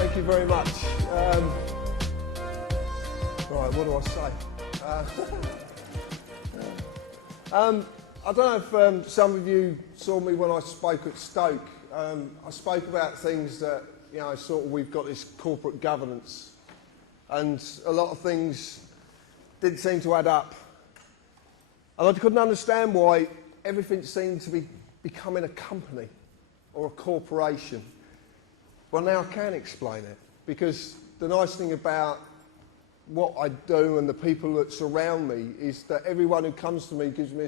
Thank you very much. Right, what do I say? I don't know if some of you saw me when I spoke at Stoke. I spoke about things that, you know, sort of we've got this corporate governance, and a lot of things didn't seem to add up. And I couldn't understand why everything seemed to be becoming a company or a corporation. Well, now I can explain it, because the nice thing about what I do and the people that surround me is that everyone who comes to me gives me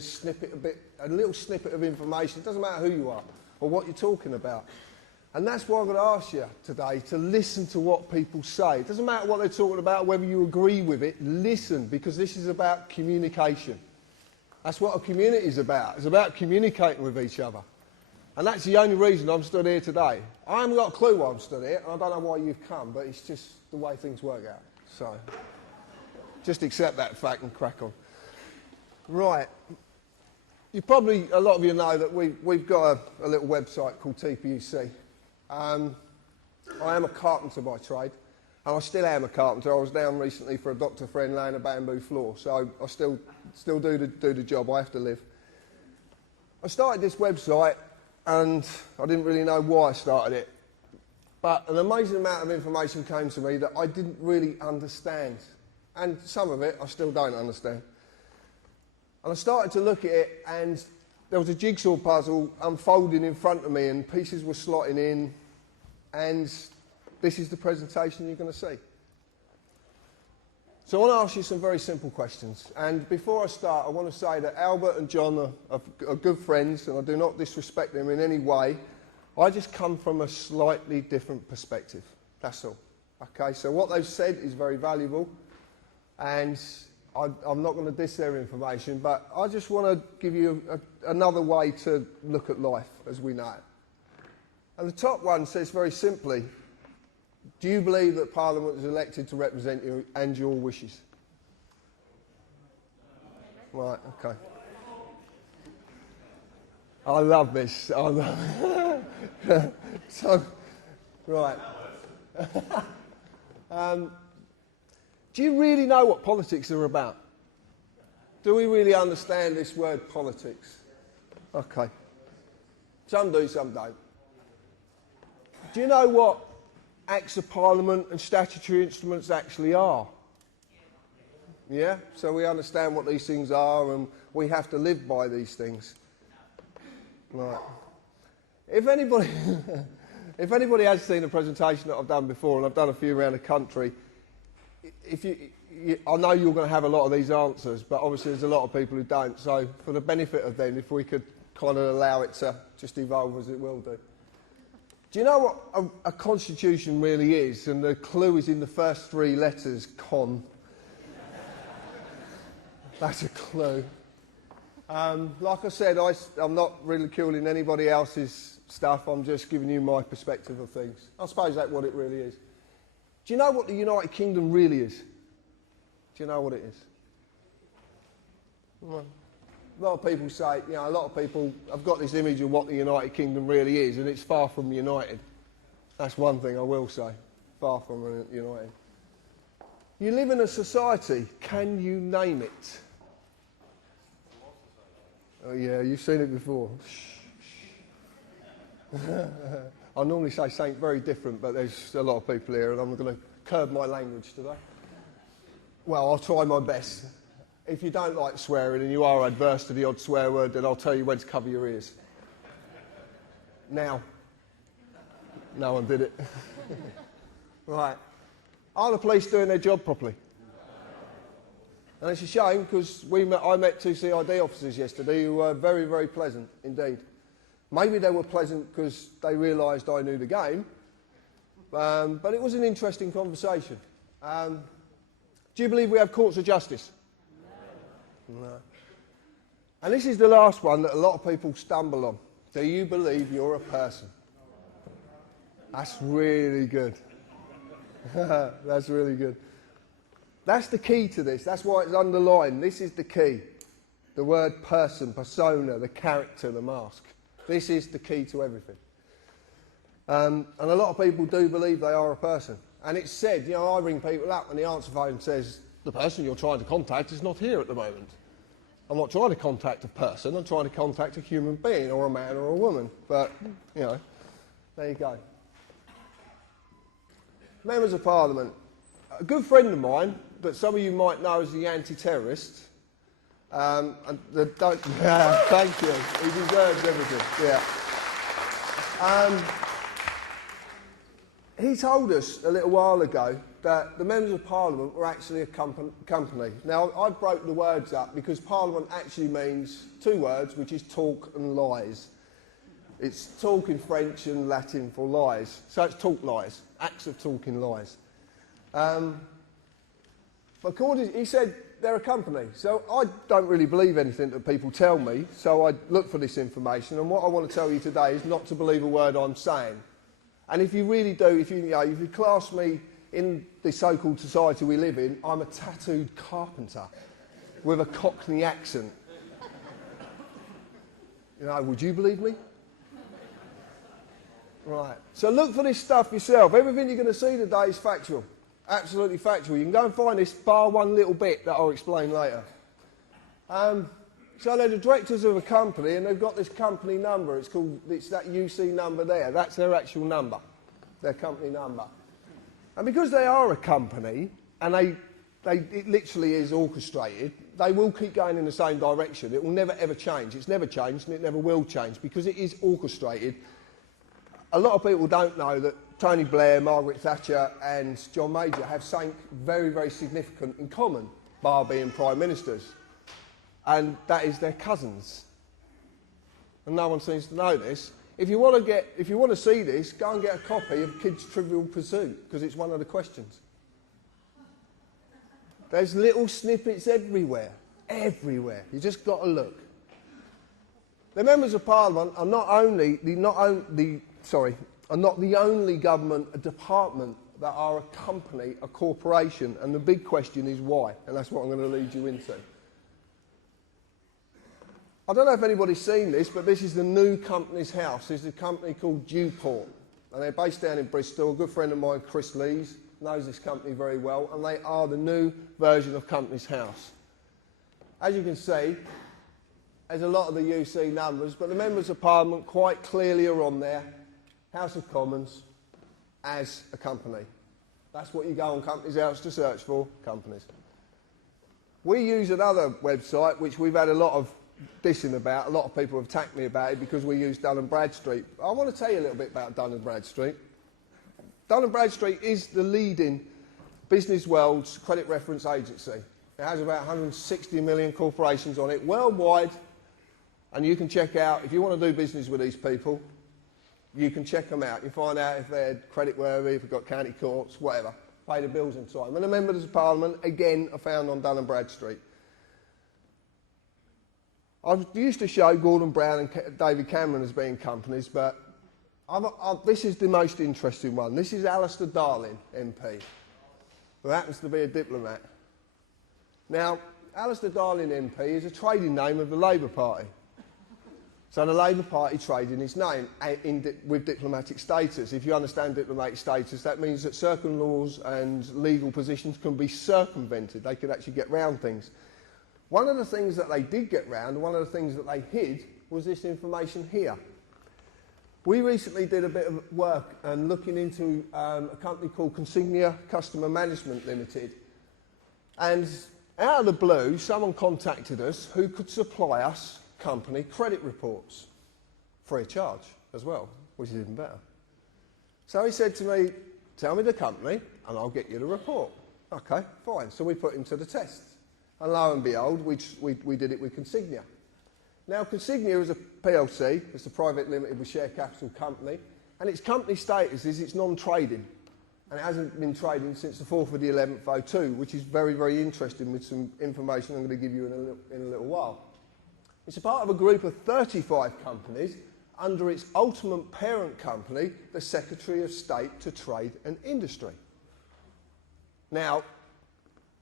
a little snippet of information. It doesn't matter who you are or what you're talking about. And that's why I'm going to ask you today to listen to what people say. It doesn't matter what they're talking about, whether you agree with it, listen, because this is about communication. That's what a community is about. It's about communicating with each other. And that's the only reason I'm stood here today. I haven't got a clue why I'm stood here, and I don't know why you've come, but it's just the way things work out. So, just accept that fact and crack on. Right. A lot of you know that we've got a little website called TPUC. I am a carpenter by trade, and I still am a carpenter. I was down recently for a doctor friend laying a bamboo floor, so I still do the job. I have to live. I started this website, and I didn't really know why I started it. But an amazing amount of information came to me that I didn't really understand. And some of it I still don't understand. And I started to look at it, and there was a jigsaw puzzle unfolding in front of me, and pieces were slotting in, and this is the presentation you're going to see. So I want to ask you some very simple questions. And before I start, I want to say that Albert and John are good friends, and I do not disrespect them in any way. I just come from a slightly different perspective. That's all. Okay, so what they've said is very valuable, and I'm not going to diss their information, but I just want to give you another way to look at life as we know it. And the top one says very simply, do you believe that Parliament is elected to represent you and your wishes? Right, okay. I love this. So, right. Do you really know what politics are about? Do we really understand this word politics? Okay. Some do, some don't. Do you know what Acts of Parliament and statutory instruments actually are? Yeah? So we understand what these things are, and we have to live by these things. Right. If anybody has seen a presentation that I've done before, and I've done a few around the country, I know you're going to have a lot of these answers, but obviously there's a lot of people who don't. So for the benefit of them, if we could kind of allow it to just evolve as it will do. Do you know what a constitution really is? And the clue is in the first three letters, con. That's a clue. Like I said, I'm not ridiculing anybody else's stuff. I'm just giving you my perspective of things. I suppose that's what it really is. Do you know what the United Kingdom really is? Do you know what it is? Well, a lot of people say, you know, a lot of people have got this image of what the United Kingdom really is, and it's far from united. That's one thing I will say. Far from united. You live in a society. Can you name it? Oh yeah, you've seen it before. I normally say something very different, but there's a lot of people here, and I'm going to curb my language today. Well, I'll try my best. If you don't like swearing and you are adverse to the odd swear word, then I'll tell you when to cover your ears. Now. No one did it. Right. Are the police doing their job properly? And it's a shame because I met two CID officers yesterday who were very, very pleasant indeed. Maybe they were pleasant because they realised I knew the game, but it was an interesting conversation. Do you believe we have courts of justice? No. And this is the last one that a lot of people stumble on. Do you believe you're a person? That's really good. That's really good. That's the key to this. That's why it's underlined. This is the key. The word person, persona, the character, the mask. This is the key to everything. And a lot of people do believe they are a person. And it's said, you know, I ring people up and the answer phone says, the person you're trying to contact is not here at the moment. I'm not trying to contact a person, I'm trying to contact a human being, or a man or a woman. But, you know, there you go. Members of Parliament. A good friend of mine, that some of you might know as the anti-terrorist, thank you, he deserves everything, yeah. He told us a little while ago that the Members of Parliament were actually a company. Now, I broke the words up because Parliament actually means two words, which is talk and lies. It's talk in French and Latin for lies. So it's talk lies, acts of talking lies. But he said they're a company. So I don't really believe anything that people tell me, so I look for this information. And what I want to tell you today is not to believe a word I'm saying. And if you really do, if you class me in the so-called society we live in, I'm a tattooed carpenter with a Cockney accent. You know, would you believe me? Right. So look for this stuff yourself. Everything you're going to see today is factual. Absolutely factual. You can go and find this, bar one little bit that I'll explain later. So they're the directors of a company and they've got this company number. It's that UC number there. That's their actual number, their company number. And because they are a company and it literally is orchestrated, they will keep going in the same direction. It will never ever change. It's never changed and it never will change because it is orchestrated. A lot of people don't know that Tony Blair, Margaret Thatcher and John Major have something very, very significant in common, bar being prime ministers. And that is their cousins. And no one seems to know this. If you want to see this, go and get a copy of Kids Trivial Pursuit, because it's one of the questions. There's little snippets everywhere. Everywhere. You just got to look. The Members of Parliament are not the only government department that are a company, a corporation, and the big question is why, and that's what I'm going to lead you into. I don't know if anybody's seen this, but this is the new company's house. This is a company called Dewport, and they're based down in Bristol. A good friend of mine, Chris Lees, knows this company very well, and they are the new version of Company's House. As you can see, there's a lot of the UC numbers, but the Members of Parliament quite clearly are on there. House of Commons as a company. That's what you go on Company's House to search for, companies. We use another website which we've had a lot of dissing about. A lot of people have attacked me about it because we use Dun & Bradstreet. I want to tell you a little bit about Dun & Bradstreet. Dun & Bradstreet is the leading business world's credit reference agency. It has about 160 million corporations on it worldwide, and you can check out, if you want to do business with these people, you can check them out. You find out if they're creditworthy, if they've got county courts, whatever. Pay the bills in time. And the Members of Parliament, again, are found on Dun & Bradstreet. I used to show Gordon Brown and David Cameron as being companies, but this is the most interesting one. This is Alistair Darling, MP, who happens to be a diplomat. Now, Alistair Darling MP is a trading name of the Labour Party. So the Labour Party trade in its name with diplomatic status. If you understand diplomatic status, that means that certain laws and legal positions can be circumvented. They can actually get round things. One of the things that they did get round, one of the things that they hid, was this information here. We recently did a bit of work and looking into a company called Consignia Customer Management Limited. And out of the blue, someone contacted us who could supply us company credit reports, free of charge as well, which is even better. So he said to me, tell me the company and I'll get you the report. Okay, fine. So we put him to the test. And lo and behold, we did it with Consignia. Now, Consignia is a PLC, it's a private limited with share capital company, and its company status is it's non-trading. And it hasn't been trading since the 4th of the 11th, 02, which is very, very interesting with some information I'm going to give you in a little while. It's a part of a group of 35 companies under its ultimate parent company, the Secretary of State to Trade and Industry. Now,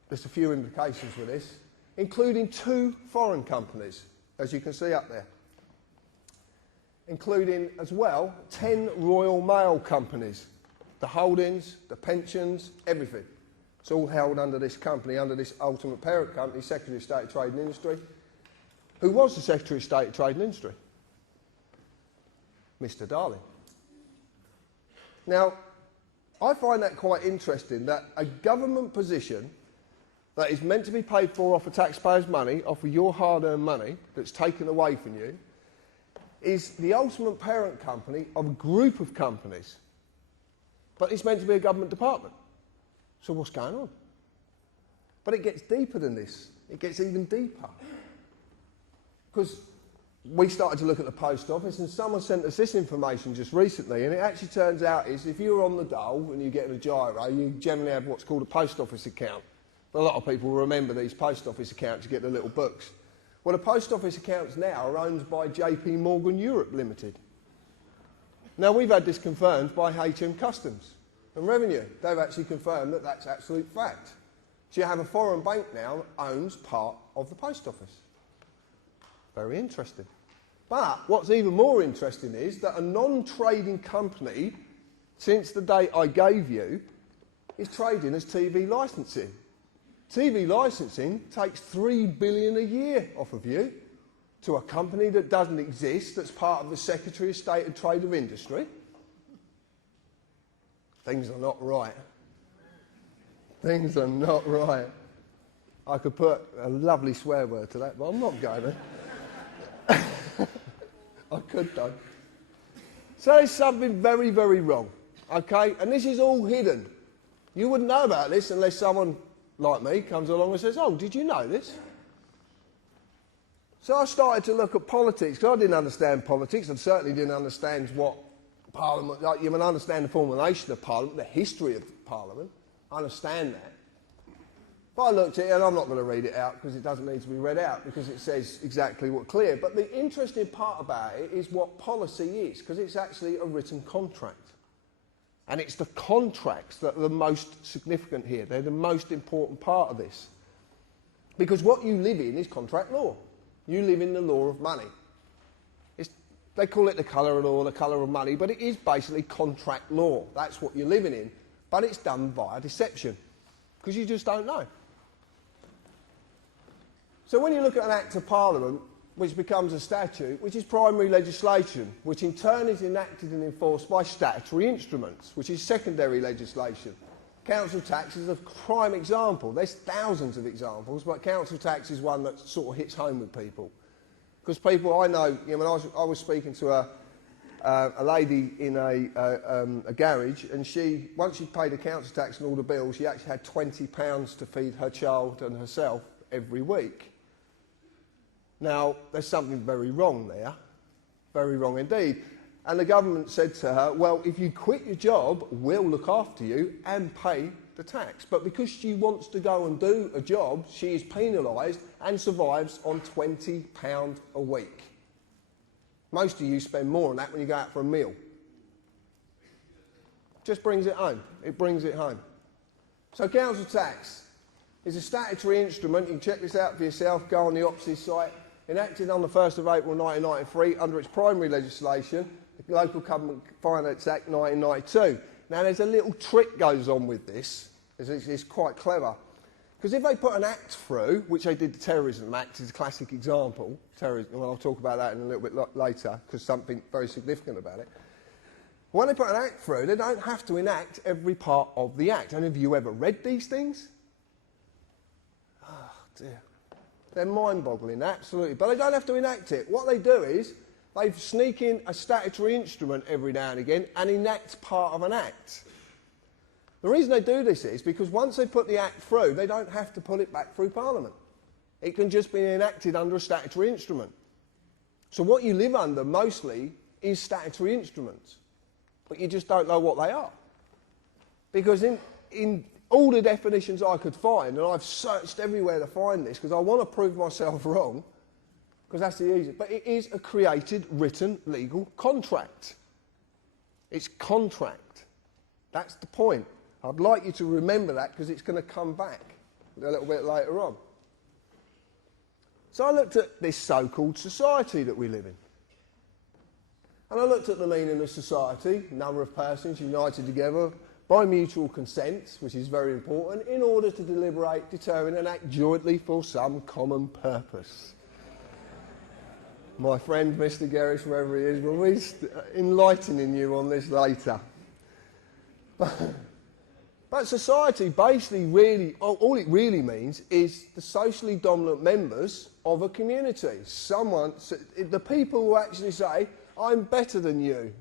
there's a few implications with this, including 2 foreign companies, as you can see up there, including as well 10 Royal Mail companies, the holdings, the pensions, everything. It's all held under this company, under this ultimate parent company, Secretary of State of Trade and Industry. Who was the Secretary of State of Trade and Industry? Mr. Darling. Now, I find that quite interesting, that a government position that is meant to be paid for off of taxpayers' money, off of your hard-earned money that's taken away from you, is the ultimate parent company of a group of companies. But it's meant to be a government department. So what's going on? But it gets deeper than this. It gets even deeper. Because we started to look at the post office, and someone sent us this information just recently, and it actually turns out is if you're on the dole and you get a gyro, you generally have what's called a post office account. A lot of people remember these post office accounts, you get the little books. Well, the post office accounts now are owned by JP Morgan Europe Limited. Now, we've had this confirmed by HM Customs and Revenue. They've actually confirmed that that's absolute fact. So you have a foreign bank now that owns part of the post office. Very interesting. But what's even more interesting is that a non-trading company, since the date I gave you, is trading as TV licensing. TV licensing takes $3 billion a year off of you to a company that doesn't exist, that's part of the Secretary of State and Trade of Industry. Things are not right. Things are not right. I could put a lovely swear word to that, but I'm not going to. I could though. So there's something very, very wrong, okay? And this is all hidden. You wouldn't know about this unless someone like me comes along and says, oh, did you know this? So I started to look at politics, because I didn't understand politics. I certainly didn't understand what Parliament, like you can understand the formulation of Parliament, the history of Parliament. I understand that. But I looked at it, and I'm not going to read it out because it doesn't need to be read out because it says exactly what's clear. But the interesting part about it is what policy is, because it's actually a written contract. And it's the contracts that are the most significant here. They're the most important part of this. Because what you live in is contract law. You live in the law of money. They call it the colour of law, the colour of money, but it is basically contract law. That's what you're living in. But it's done via deception, because you just don't know. So when you look at an Act of Parliament, which becomes a statute, which is primary legislation, which in turn is enacted and enforced by statutory instruments, which is secondary legislation. Council tax is a prime example. There's thousands of examples, but council tax is one that sort of hits home with people. Because people I know, you know, when I was speaking to a lady in a garage, and once she'd paid the council tax and all the bills, she actually had £20 to feed her child and herself every week. Now, there's something very wrong there, very wrong indeed. And the government said to her, well, if you quit your job, we'll look after you and pay the tax. But because she wants to go and do a job, she is penalised and survives on £20 a week. Most of you spend more on that when you go out for a meal. Just brings it home. It brings it home. So council tax is a statutory instrument. You can check this out for yourself. Go on the OPSI site. Enacted on the 1st of April 1993 under its primary legislation, the Local Government Finance Act 1992. Now there's a little trick goes on with this. It's quite clever. Because if they put an act through, which they did the Terrorism Act, is a classic example, terrorism, well, I'll talk about that in a little bit later, because something very significant about it. When they put an act through, they don't have to enact every part of the act. And have you ever read these things? Oh, dear. They're mind-boggling, absolutely. But they don't have to enact it. What they do is, they sneak in a statutory instrument every now and again and enact part of an act. The reason they do this is because once they put the act through, they don't have to put it back through Parliament. It can just be enacted under a statutory instrument. So what you live under mostly is statutory instruments, but you just don't know what they are. Because in all the definitions I could find, and I've searched everywhere to find this because I want to prove myself wrong, because that's the easiest, but it is a created, written, legal contract. It's contract. That's the point. I'd like you to remember that because it's going to come back a little bit later on. So I looked at this so-called society that we live in. And I looked at the meaning of society, number of persons united together by mutual consent, which is very important, in order to deliberate, determine and act jointly for some common purpose. My friend Mr. Gerrish, wherever he is, will be enlightening you on this later. But society basically really, all it really means is the socially dominant members of a community. The people who actually say, I'm better than you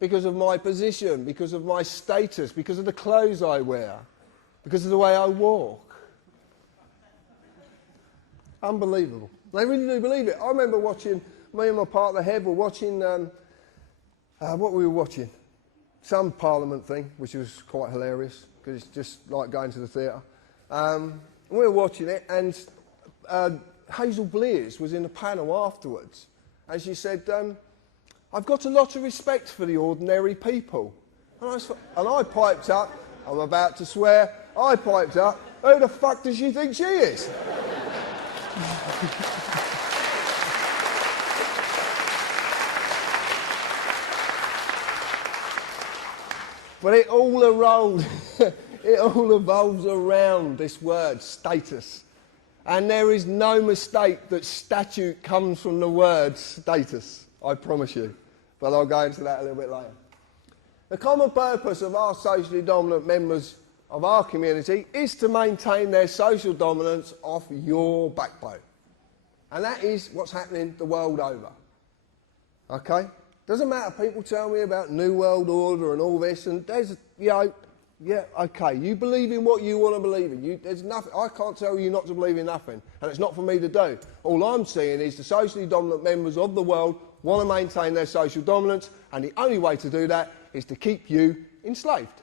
because of my position, because of my status, because of the clothes I wear, because of the way I walk. Unbelievable. They really do believe it. I remember watching, me and my partner Hev were watching, what were we watching? Some Parliament thing, which was quite hilarious, because it's just like going to the theatre. We were watching it, and Hazel Blears was in the panel afterwards, and she said, I've got a lot of respect for the ordinary people. And I piped up, I'm about to swear, I piped up, who the fuck does she think she is? But it all evolves around this word, status. And there is no mistake that statute comes from the word status, I promise you. But I'll go into that a little bit later. The common purpose of our socially dominant members of our community is to maintain their social dominance off your backbone. And that is what's happening the world over. Okay? Doesn't matter, people tell me about New World Order and all this, and there's, yeah, okay, you believe in what you want to believe in. There's nothing, I can't tell you not to believe in nothing, and it's not for me to do. All I'm saying is the socially dominant members of the world want to maintain their social dominance, and the only way to do that is to keep you enslaved.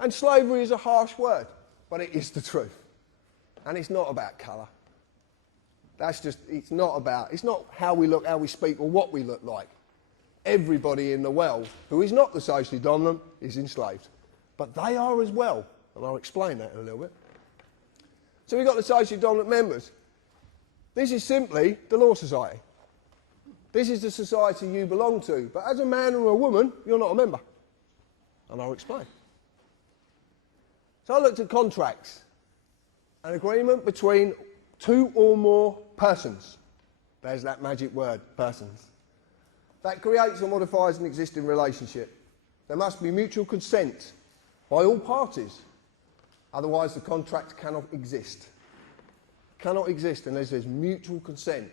And slavery is a harsh word, but it is the truth. And it's not about colour. It's not how we look, how we speak, or what we look like. Everybody in the world who is not the socially dominant is enslaved. But they are as well, and I'll explain that in a little bit. So we've got the socially dominant members. This is simply the Law Society. This is the society you belong to, but as a man or a woman, you're not a member. And I'll explain. So I looked at contracts. An agreement between two or more persons. There's that magic word, persons. That creates or modifies an existing relationship. There must be mutual consent by all parties. Otherwise, the contract cannot exist. Cannot exist unless there's mutual consent.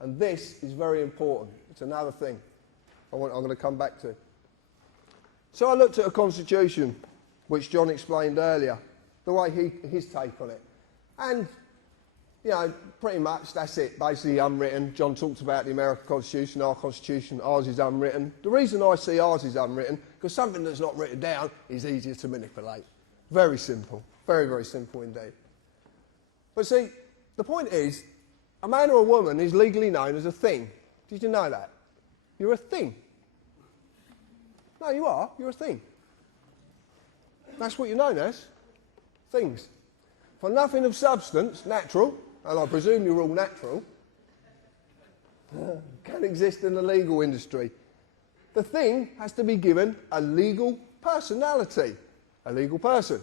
And this is very important. It's another thing I'm going to come back to. So I looked at a constitution, which John explained earlier, the way his take on it. And, you know, pretty much that's it, basically unwritten. John talked about the American Constitution, ours is unwritten. The reason I see ours is unwritten, because something that's not written down is easier to manipulate. Very simple. Very, very simple indeed. But see, the point is, a man or a woman is legally known as a thing. Did you know that? You're a thing. No, you are. You're a thing. That's what you're known as. Things. For nothing of substance, natural, and I presume you're all natural, can exist in the legal industry. The thing has to be given a legal personality. A legal person.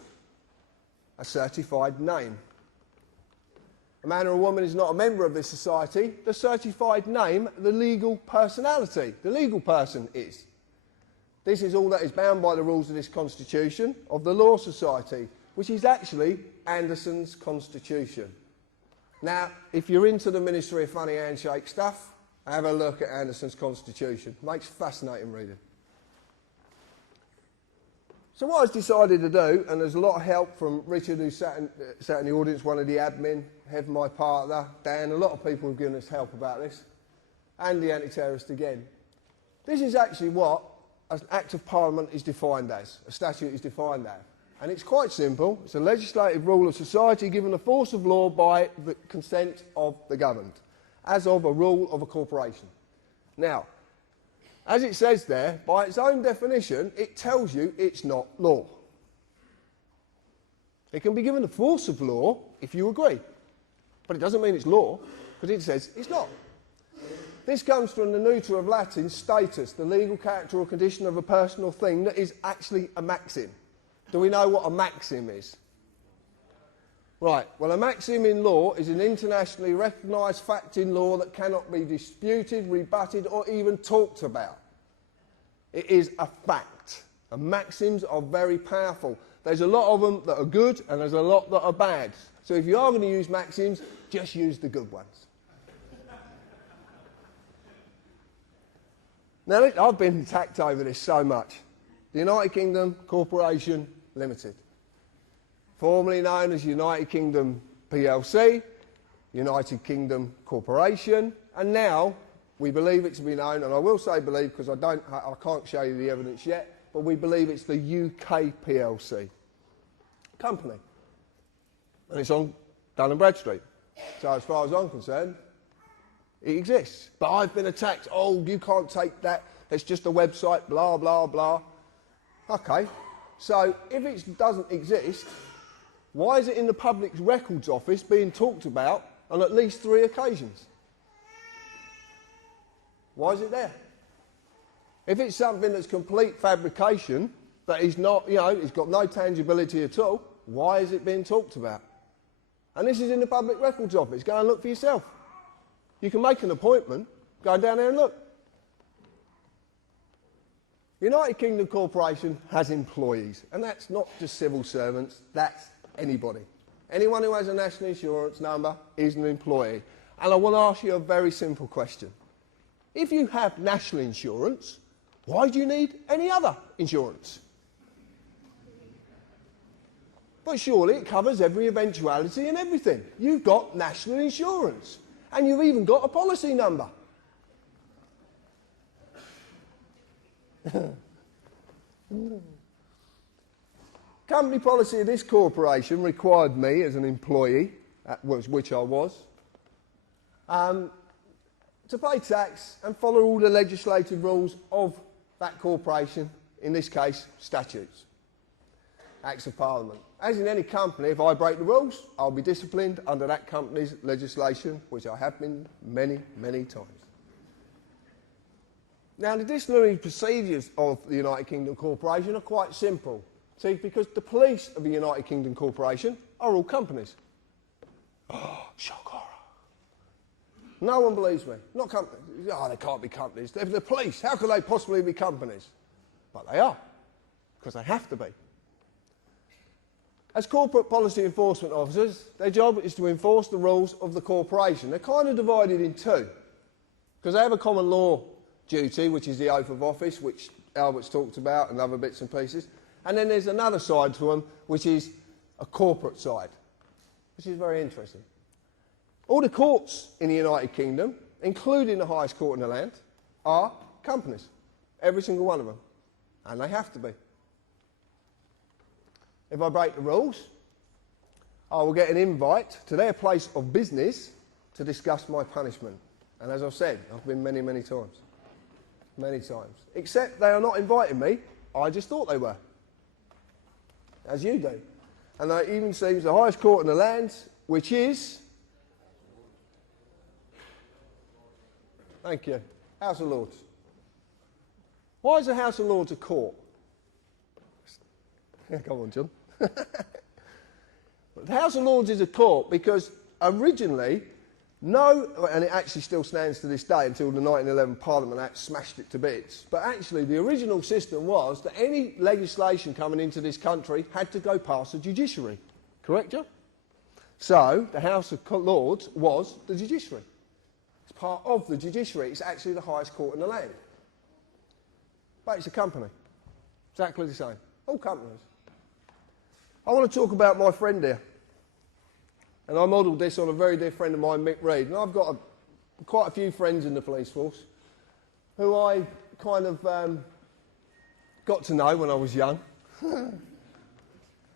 A certified name. A man or a woman is not a member of this society. The certified name, the legal personality. The legal person is. This is all that is bound by the rules of this constitution of the Law Society, which is actually Anderson's constitution. Now, if you're into the Ministry of Funny Handshake stuff, have a look at Anderson's constitution. Makes fascinating reading. So what I decided to do, and there's a lot of help from Richard, who sat in the audience, one of the admin, Heaven, my partner, Dan, a lot of people have given us help about this, and the anti-terrorist again. This is actually what an Act of Parliament is defined as, a statute is defined as. And it's quite simple. It's a legislative rule of society given the force of law by the consent of the governed, as of a rule of a corporation. Now, as it says there, by its own definition, it tells you it's not law. It can be given the force of law if you agree, but it doesn't mean it's law, because it says it's not. This comes from the neuter of Latin, status, the legal character or condition of a person or thing that is actually a maxim. Do we know what a maxim is? Right, well, a maxim in law is an internationally recognised fact in law that cannot be disputed, rebutted, or even talked about. It is a fact. And maxims are very powerful. There's a lot of them that are good, and there's a lot that are bad. So if you are going to use maxims, just use the good ones. Now, I've been attacked over this so much. The United Kingdom Corporation Limited, formerly known as United Kingdom PLC, United Kingdom Corporation, and now we believe it to be known, and I will say believe because I can't show you the evidence yet, but we believe it's the UK PLC company, and it's on Dun & Bradstreet. So as far as I'm concerned, it exists. But I've been attacked. Oh, you can't take that. It's just a website, blah, blah, blah. Okay, so if it doesn't exist, why is it in the Public Records Office being talked about on at least 3 occasions? Why is it there? If it's something that's complete fabrication, that is not, it's got no tangibility at all, why is it being talked about? And this is in the Public Records Office. Go and look for yourself. You can make an appointment, go down there and look. United Kingdom Corporation has employees, and that's not just civil servants, that's anybody. Anyone who has a national insurance number is an employee. And I want to ask you a very simple question. If you have national insurance, why do you need any other insurance? But surely it covers every eventuality and everything. You've got national insurance. And you've even got a policy number. Company policy of this corporation required me as an employee, which I was, to pay tax and follow all the legislative rules of that corporation, in this case, statutes, Acts of Parliament. As in any company, if I break the rules, I'll be disciplined under that company's legislation, which I have been many, many times. Now, the disciplinary procedures of the United Kingdom Corporation are quite simple. See, because the police of the United Kingdom Corporation are all companies. Oh, shock horror. No one believes me. Not companies. Oh, they can't be companies. They're the police. How could they possibly be companies? But they are, because they have to be. As corporate policy enforcement officers, their job is to enforce the rules of the corporation. They're kind of divided in two, because they have a common law duty, which is the oath of office, which Albert's talked about, and other bits and pieces. And then there's another side to them, which is a corporate side, which is very interesting. All the courts in the United Kingdom, including the highest court in the land, are companies. Every single one of them. And they have to be. If I break the rules, I will get an invite to their place of business to discuss my punishment. And as I've said, I've been many, many times. Many times. Except they are not inviting me. I just thought they were. As you do. And it even seems the highest court in the land, which is... Thank you. House of Lords. Why is the House of Lords a court? Come on, John. The House of Lords is a court because originally, and it actually still stands to this day until the 1911 Parliament Act smashed it to bits, but actually the original system was that any legislation coming into this country had to go past the judiciary. Correct, John? So, the House of Lords was the judiciary. It's part of the judiciary. It's actually the highest court in the land. But it's a company. Exactly the same. All companies. I want to talk about my friend here. And I modelled this on a very dear friend of mine, Mick Reed. And I've got quite a few friends in the police force who I kind of got to know when I was young.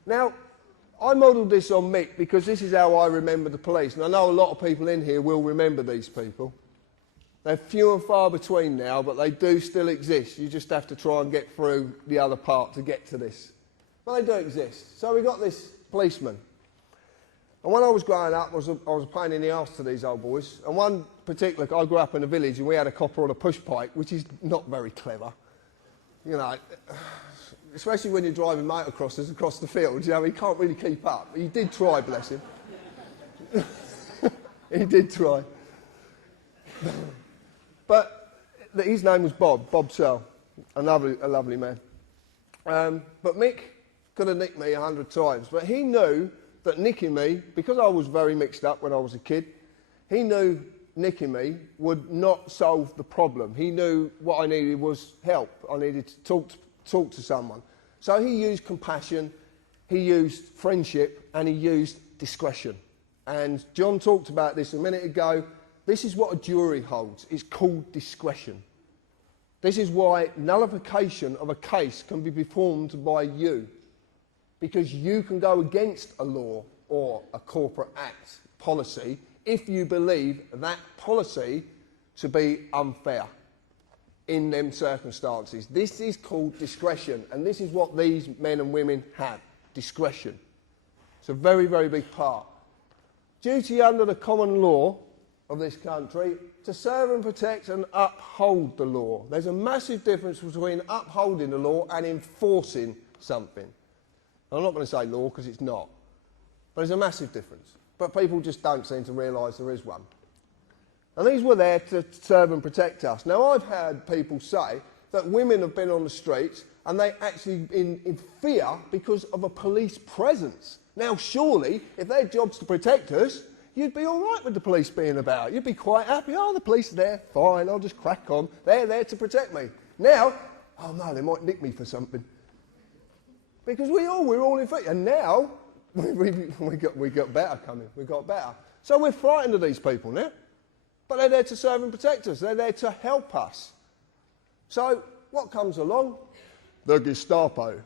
Now, I modelled this on Mick because this is how I remember the police. And I know a lot of people in here will remember these people. They're few and far between now, but they do still exist. You just have to try and get through the other part to get to this. But they do exist. So we got this policeman. And when I was growing up, I was a pain in the arse to these old boys. And one particular, I grew up in a village and we had a copper on a push bike, which is not very clever. You know, especially when you're driving motocrossers across the field, you know, he can't really keep up. He did try, bless him. He did try. But his name was Bob Searle, a lovely man. But Mick could have nicked me 100 times, but he knew that nicking me, because I was very mixed up when I was a kid, he knew nicking me would not solve the problem. He knew what I needed was help. I needed to talk to someone. So he used compassion, he used friendship, and he used discretion. And John talked about this a minute ago. This is what a jury holds. It's called discretion. This is why nullification of a case can be performed by you, because you can go against a law or a corporate act policy if you believe that policy to be unfair in them circumstances. This is called discretion, and this is what these men and women have, discretion. It's a very, very big part. Duty under the common law of this country to serve and protect and uphold the law. There's a massive difference between upholding the law and enforcing something. I'm not going to say law because it's not, but there's a massive difference. But people just don't seem to realise there is one. And these were there to serve and protect us. Now, I've heard people say that women have been on the streets and they actually in fear because of a police presence. Now, surely, if their job's to protect us, you'd be all right with the police being about. You'd be quite happy. Oh, the police are there. Fine, I'll just crack on. They're there to protect me. Now, oh no, they might nick me for something. Because we're all in fear. And now, we got better coming. We got better. So we're frightened of these people now. But they're there to serve and protect us. They're there to help us. So what comes along? The Gestapo.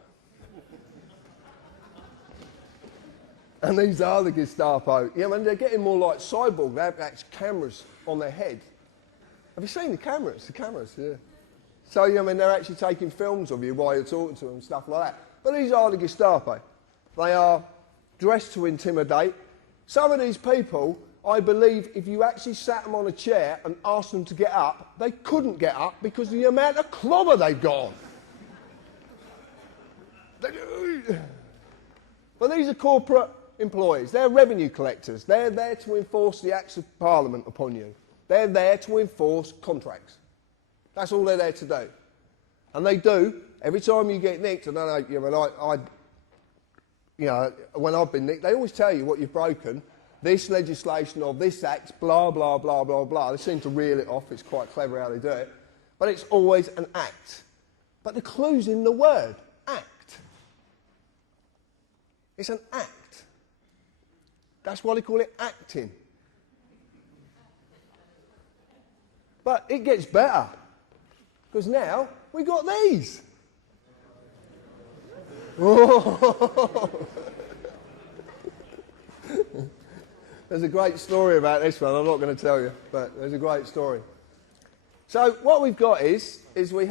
And these are the Gestapo. Yeah, man, they're getting more like cyborg. They have actually cameras on their head. Have you seen the cameras? The cameras, yeah. So, yeah, I mean, they're actually taking films of you while you're talking to them and stuff like that. But these are the Gestapo. They are dressed to intimidate. Some of these people, I believe, if you actually sat them on a chair and asked them to get up, they couldn't get up because of the amount of clobber they've got on. But these are corporate employees. They're revenue collectors. They're there to enforce the acts of Parliament upon you. They're there to enforce contracts. That's all they're there to do. And they do. Every time you get nicked, I don't know, when I've been nicked, they always tell you what you've broken. This legislation or this act, blah, blah, blah, blah, blah. They seem to reel it off. It's quite clever how they do it. But it's always an act. But the clue's in the word, act. It's an act. That's why they call it acting. But it gets better. Because now we got these. There's a great story about this one. I'm not going to tell you, but there's a great story. So what we've got is we've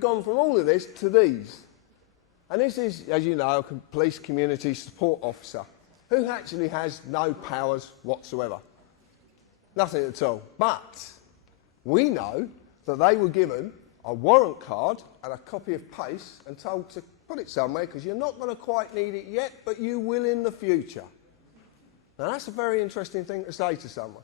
gone from all of this to these. And this is, as you know, a police community support officer who actually has no powers whatsoever. Nothing at all. But we know that they were given a warrant card and a copy of PACE and told to put it somewhere because you're not going to quite need it yet, but you will in the future. Now, that's a very interesting thing to say to someone.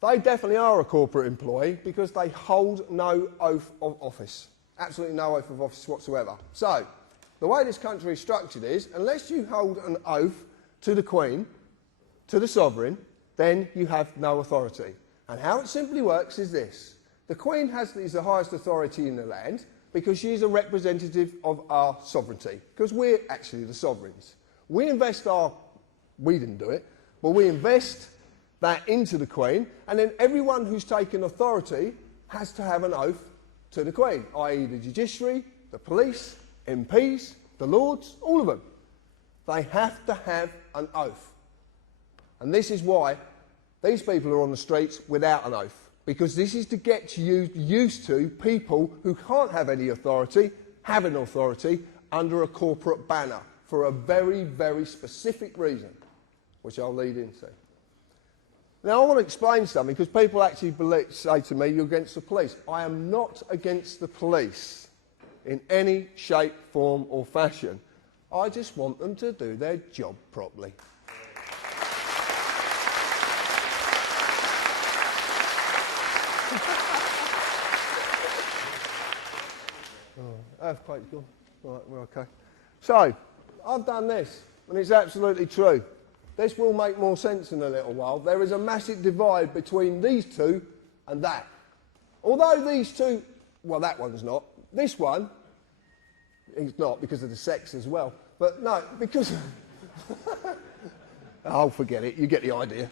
They definitely are a corporate employee because they hold no oath of office. Absolutely no oath of office whatsoever. So, the way this country is structured is, unless you hold an oath to the Queen, to the Sovereign, then you have no authority. And how it simply works is this. The Queen is the highest authority in the land. because she's a representative of our sovereignty, because we're actually the sovereigns. We didn't do it, but we invest that into the Queen, and then everyone who's taken authority has to have an oath to the Queen, i.e. the judiciary, the police, MPs, the Lords, all of them. They have to have an oath. And this is why these people are on the streets without an oath, because this is to get you used to people who can't have any authority, having authority under a corporate banner for a very, very specific reason, which I'll lead into. Now, I want to explain something, because people actually say to me, you're against the police. I am not against the police in any shape, form or fashion. I just want them to do their job properly. Earthquake's gone. Right, we're okay. So, I've done this, and it's absolutely true. This will make more sense in a little while. There is a massive divide between these two and that. Although these two, well, that one's not. This one, it's not because of the sex as well. But no, because... Oh, forget it. You get the idea.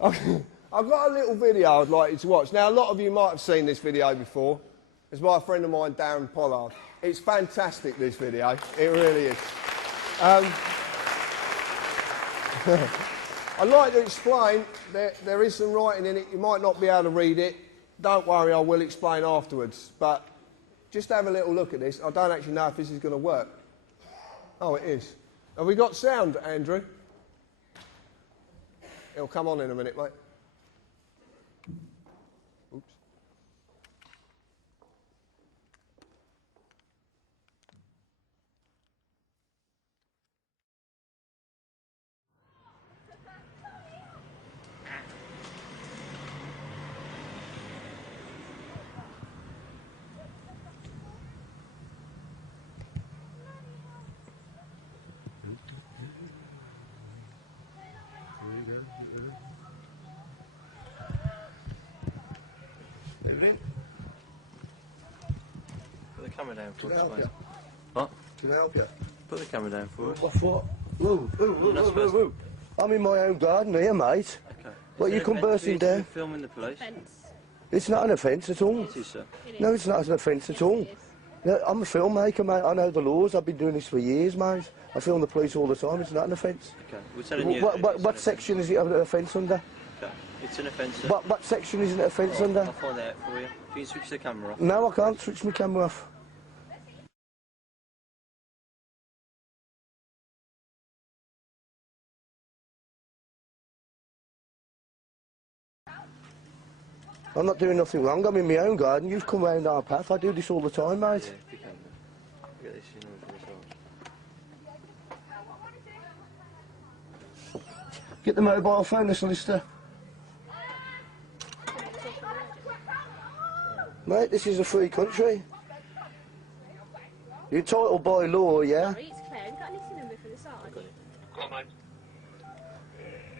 I've got a little video I'd like you to watch. Now, a lot of you might have seen this video before. It's by a friend of mine, Darren Pollard. It's fantastic, this video. It really is. I'd like to explain, there is some writing in it. You might not be able to read it. Don't worry, I will explain afterwards. But just have a little look at this. I don't actually know if this is going to work. Oh, it is. Have we got sound, Andrew? It'll come on in a minute, mate. Oops. Put the camera down for Can I help us, you? mate. What? Can I help you? Put the camera down for us. What? Whoa. I'm in my own garden here, mate. Okay. What, you come bursting down? Filming the police? It's not an offence at all. It is, sir. No, it's not an offence at all. No, I'm a filmmaker, mate. I know the laws. I've been doing this for years, mate. I film the police all the time. It's not an offence. Okay. We're telling you. What section is it an offence under? Okay. It's an offence, sir. What section is it an offence under? I'll find out for you. If you can switch the camera off. No, I can't switch my camera off. I'm not doing nothing wrong. I'm in my own garden. You've come round our path. I do this all the time, mate. Yeah, if you can. Get this in order for yourself. Get the mobile phone, the solicitor. Mate, this is a free country. You're entitled by law, yeah? Sorry, it's Claire. You've got a listening number for the Sarge.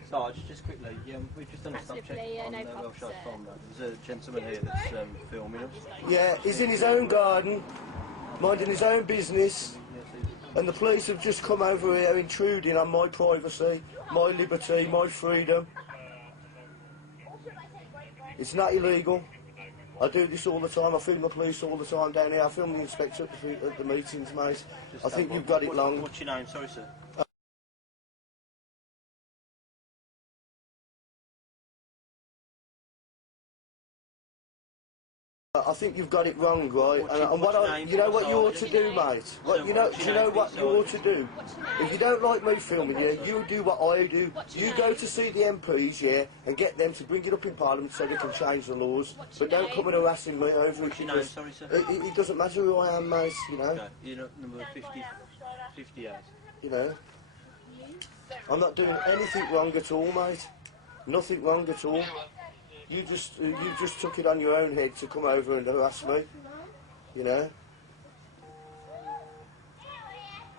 Sarge, just quickly, we've just done a stop check Absolutely, on no the problems, Welsh sir. farm. There's a gentleman here that's filming us. Yeah, he's in his own garden, minding his own business, and the police have just come over here intruding on my privacy, my liberty, my freedom. It's not illegal. I do this all the time. I film the police all the time down here. I film the inspector at the meetings, mate. I think you've got it long. What's your name? Sorry, sir. I think you've got it wrong, right? And you know what you ought to do, mate? Do you know what you ought to do? If you don't like me filming you, you do what I do. You go to see the MPs, yeah, and get them to bring it up in Parliament so they can change the laws. But don't come and harassing me over it. What's your name? Sorry, sir. It doesn't matter who I am, mate, you know. Okay. You're number 58. You know. I'm not doing anything wrong at all, mate. Nothing wrong at all. You just took it on your own head to come over and harass me, you know.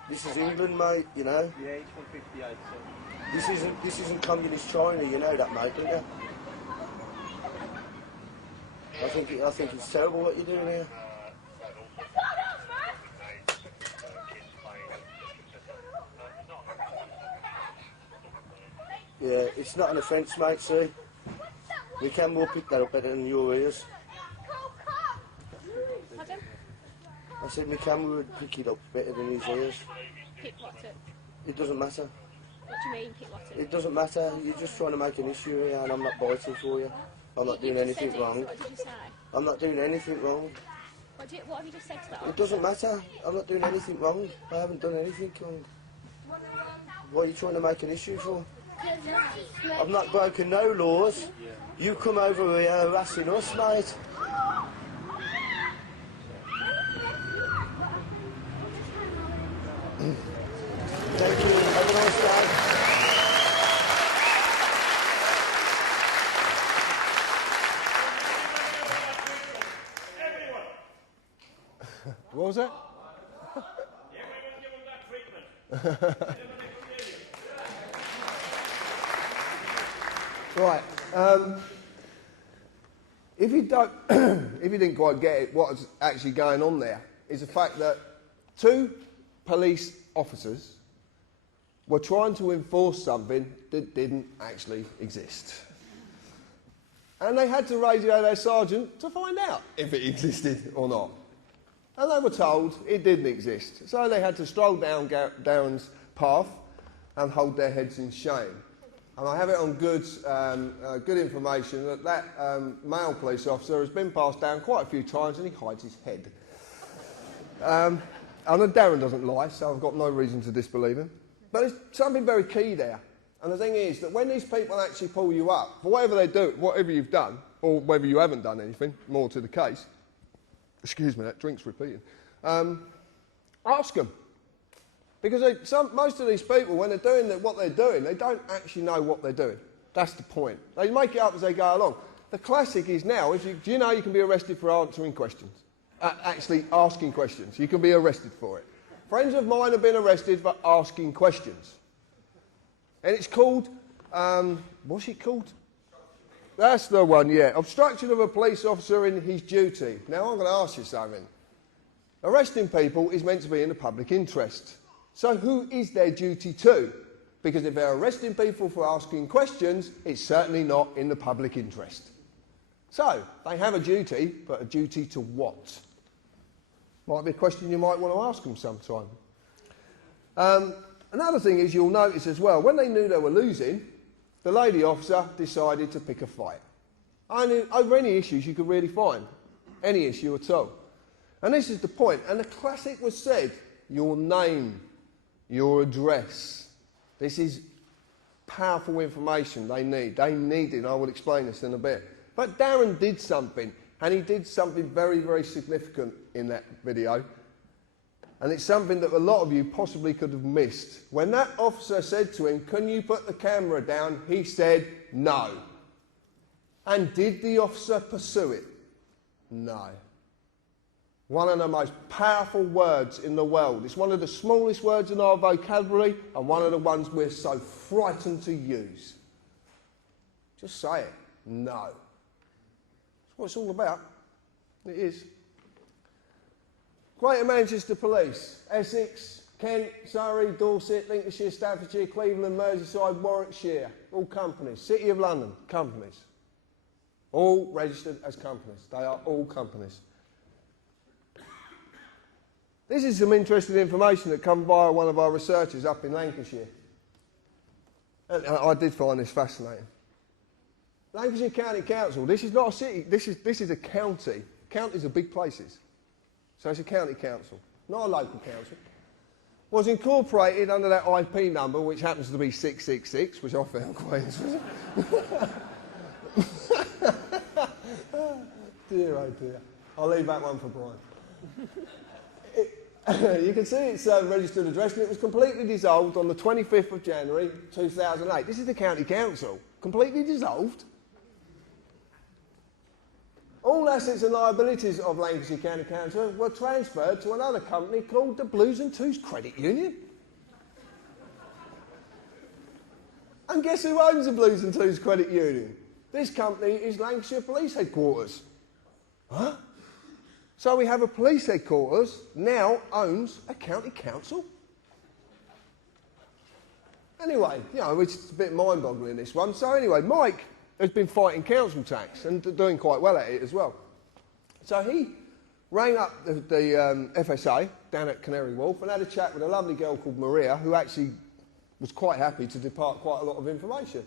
This is England, mate, you know. Yeah, it's from 58, sir. This isn't communist China, you know that, mate, don't you? I think it's terrible what you're doing here. Yeah, it's not an offence, mate, see? We can more pick that up better than your ears. Pardon? I said my camera would pick it up better than his ears. Pick what up? It doesn't matter. What do you mean, pick what up? It doesn't matter. You're just trying to make an issue here and I'm not biting for you. I'm not doing anything wrong. What did you say? I'm not doing anything wrong. What have you just said to that? It doesn't matter. I'm not doing anything wrong. I haven't done anything wrong. What are you trying to make an issue for? I've not broken no laws. You come over here harassing us, mate. Thank you. Have a nice day. What was that? Right. If you don't, if you didn't quite get it, what's actually going on there is the fact that 2 police officers were trying to enforce something that didn't actually exist. And they had to radio their sergeant to find out if it existed or not. And they were told it didn't exist. So they had to stroll down Darren's path and hold their heads in shame. And I have it on good information that male police officer has been passed down quite a few times and he hides his head. I know Darren doesn't lie, so I've got no reason to disbelieve him. But there's something very key there. And the thing is that when these people actually pull you up, for whatever they do, whatever you've done, or whether you haven't done anything, more to the case, excuse me, that drink's repeating, ask them. Because most of these people, when they're doing what they're doing, they don't actually know what they're doing. That's the point. They make it up as they go along. The classic is now, do you know you can be arrested for answering questions? Actually asking questions. You can be arrested for it. Friends of mine have been arrested for asking questions. And it's called, what's it called? That's the one, yeah. Obstruction of a police officer in his duty. Now, I'm going to ask you something. Arresting people is meant to be in the public interest. So who is their duty to? Because if they're arresting people for asking questions, it's certainly not in the public interest. So, they have a duty, but a duty to what? Might be a question you might want to ask them sometime. Another thing is you'll notice as well, when they knew they were losing, the lady officer decided to pick a fight. Over any issues you could really find. Any issue at all. And this is the point. And the classic was said, your name, your address. This is powerful information they need. They need it. I will explain this in a bit. But Darren did something. And he did something very, very significant in that video. And it's something that a lot of you possibly could have missed. When that officer said to him, "Can you put the camera down?" he said, "No." And did the officer pursue it? No. One of the most powerful words in the world. It's one of the smallest words in our vocabulary and one of the ones we're so frightened to use. Just say it. No. That's what it's all about. It is. Greater Manchester Police, Essex, Kent, Surrey, Dorset, Lincolnshire, Staffordshire, Cleveland, Merseyside, Warwickshire, all companies. City of London, companies. All registered as companies. They are all companies. This is some interesting information that come via one of our researchers up in Lancashire. And I did find this fascinating. Lancashire County Council, this is not a city, this is a county. Counties are big places. So it's a county council, not a local council. Was incorporated under that IP number, which happens to be 666, which I found quite interesting. Dear, oh dear. I'll leave that one for Brian. You can see it's a registered address, and it was completely dissolved on the 25th of January 2008. This is the county council, completely dissolved. All assets and liabilities of Lancashire County Council were transferred to another company called the Blues and Twos Credit Union. And guess who owns the Blues and Twos Credit Union? This company is Lancashire Police Headquarters. Huh? So we have a police headquarters now owns a county council? Anyway, you know, it's a bit mind-boggling, this one. So anyway, Mike has been fighting council tax and doing quite well at it as well. So he rang up the FSA down at Canary Wharf and had a chat with a lovely girl called Maria, who actually was quite happy to depart quite a lot of information.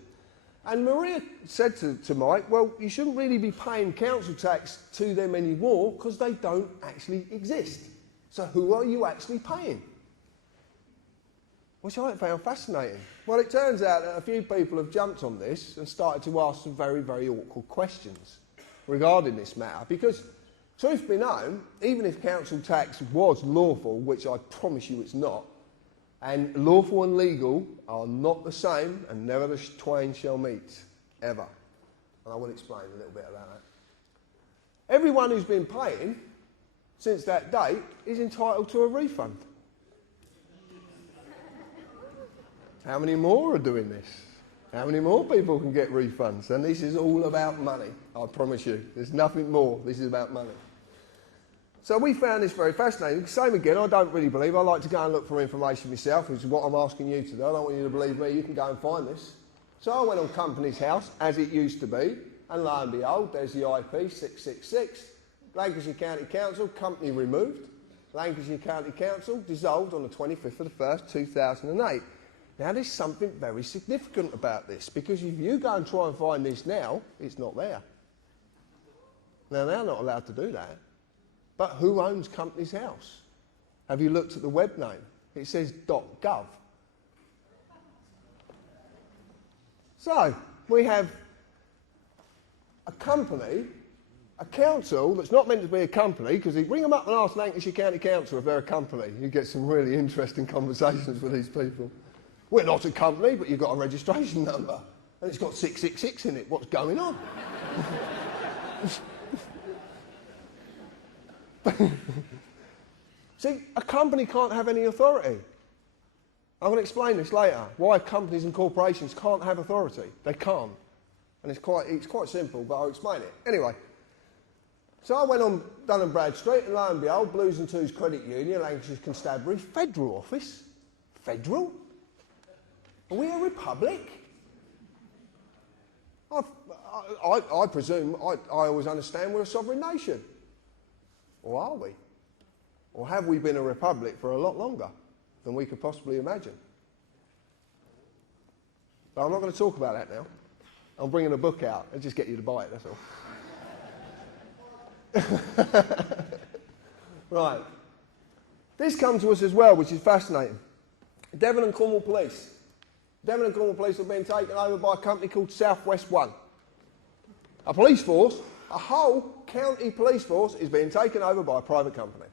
And Maria said to Mike, well, you shouldn't really be paying council tax to them anymore because they don't actually exist. So who are you actually paying? Which I found fascinating. Well, it turns out that a few people have jumped on this and started to ask some very, very awkward questions regarding this matter. Because, truth be known, even if council tax was lawful, which I promise you it's not, and lawful and legal are not the same, and never the twain shall meet, ever. And I will explain a little bit about that. Everyone who's been paying since that date is entitled to a refund. How many more are doing this? How many more people can get refunds? And this is all about money, I promise you. There's nothing more. This is about money. So we found this very fascinating. Same again, I don't really believe. I like to go and look for information myself, which is what I'm asking you to do. I don't want you to believe me. You can go and find this. So I went on Companies House, as it used to be, and lo and behold, there's the IP 666. Lancashire County Council, company removed. Lancashire County Council dissolved on the 25th of the 1st, 2008. Now, there's something very significant about this, because if you go and try and find this now, it's not there. Now, they're not allowed to do that. But who owns Companies House? Have you looked at the web name? It says .gov. So, we have a company, a council that's not meant to be a company, because you bring them up and ask Lancashire County Council if they're a company. You get some really interesting conversations with these people. We're not a company, but you've got a registration number. And it's got 666 in it. What's going on? See, a company can't have any authority. I'm going to explain this later, why companies and corporations can't have authority. They can't. And it's quite simple, but I'll explain it. Anyway, so I went on Dun & Bradstreet, and lo and behold, Blues and Twos Credit Union, Lancashire Constabulary, Federal Office. Federal? Are we a republic? I presume, I always understand we're a sovereign nation. Or are we? Or have we been a republic for a lot longer than we could possibly imagine? But I'm not going to talk about that now. I'm bringing a book out. I'll just get you to buy it, that's all. Right. This comes to us as well, which is fascinating. Devon and Cornwall Police. Devon and Cornwall Police have been taken over by a company called South West One. A police force, a whole county police force, is being taken over by a private company.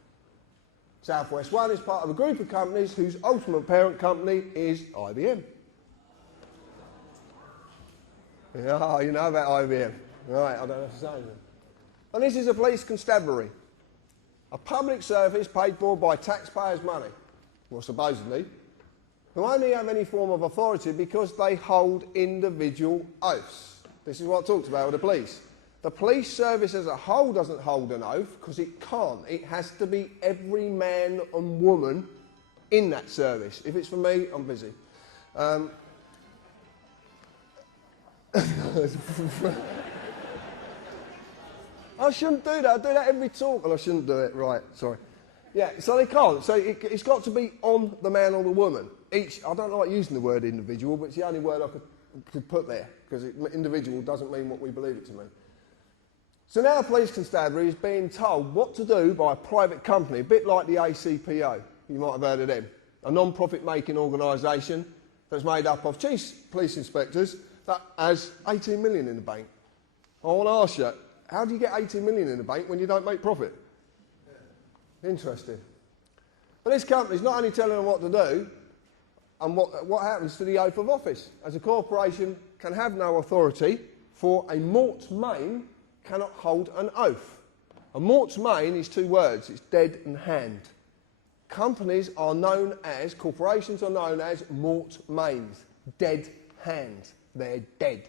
South West One is part of a group of companies whose ultimate parent company is IBM. Oh, you know about IBM. Right, I don't have to say anything. And this is a police constabulary. A public service paid for by taxpayers' money, well, supposedly, who only have any form of authority because they hold individual oaths. This is what I talked about with the police. The police service as a whole doesn't hold an oath because it can't. It has to be every man and woman in that service. If it's for me, I'm busy. I shouldn't do that. I do that every talk, and I shouldn't do it. Right, sorry. Yeah, so they can't. So it's got to be on the man or the woman. I don't like using the word individual, but it's the only word I could put there, because individual doesn't mean what we believe it to mean. So now Police Constabulary is being told what to do by a private company, a bit like the ACPO. You might have heard of them. A non-profit making organisation that's made up of chief police inspectors that has 18 million in the bank. I want to ask you, how do you get 18 million in the bank when you don't make profit? Interesting. But this company's not only telling them what to do, and what happens to the oath of office. As a corporation can have no authority, for a morte main cannot hold an oath. A morte main is two words, it's dead and hand. Companies are known as, corporations are known as morte mains, dead hands. They're dead.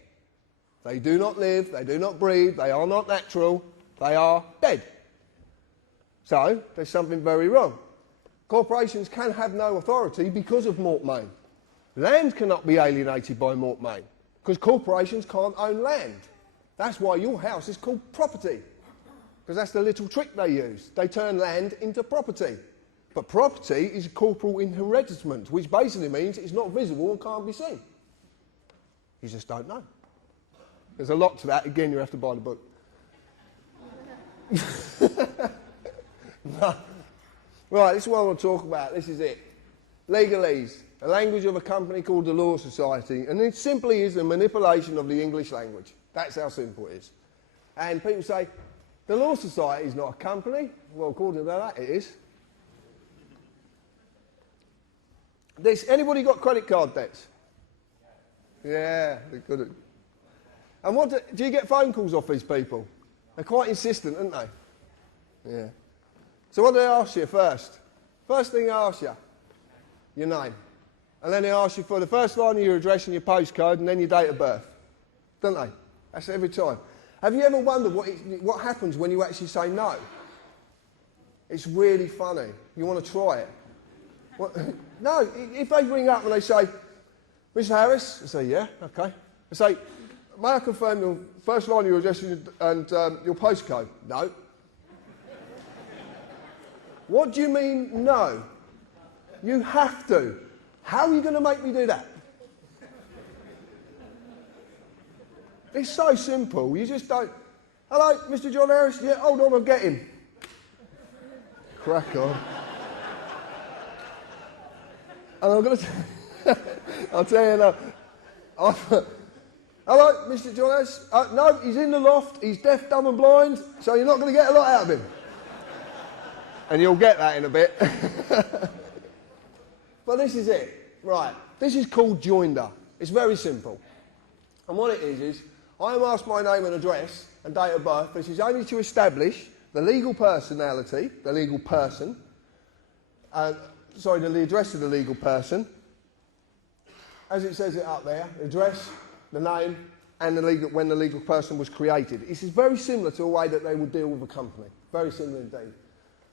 They do not live, they do not breathe, they are not natural, They are dead. So there's something very wrong. Corporations can have no authority because of mort main. Land cannot be alienated by mort main because corporations can't own land. That's why your house is called property, because that's the little trick they use. They turn land into property. But property is a corporal inheritance, which basically means it's not visible and can't be seen. You just don't know. There's a lot to that. Again, you have to buy the book. No. Right, this is what I want to talk about. This is it. Legalese, a language of a company called the Law Society, and it simply is a manipulation of the English language. That's how simple it is. And people say, the Law Society is not a company. Well, according to that, it is. Anybody got credit card debts? Yeah, they're good at. And what do you get phone calls off these people? They're quite insistent, aren't they? Yeah. So what do they ask you first? First thing they ask you, your name. And then they ask you for the first line of your address and your postcode and then your date of birth. Don't they? That's every time. Have you ever wondered what happens when you actually say no? It's really funny. You want to try it. No, if they ring up and they say, Mr. Harris, I say, yeah, okay. I say, may I confirm your first line of your address and your postcode? No. What do you mean, no? You have to. How are you going to make me do that? It's so simple. You just don't. Hello, Mr. John Harris? Yeah, hold on, I'll get him. Crack on. And I'm going to. I'll tell you now. Hello, Mr. John Harris? No, he's in the loft. He's deaf, dumb, and blind, so you're not going to get a lot out of him. And you'll get that in a bit. But this is it. Right. This is called joinder. It's very simple. And what it is I am asked my name and address and date of birth. This is only to establish the legal personality, the legal person, the address of the legal person, as it says it up there, the address, the name, and when the legal person was created. This is very similar to a way that they would deal with a company. Very similar indeed.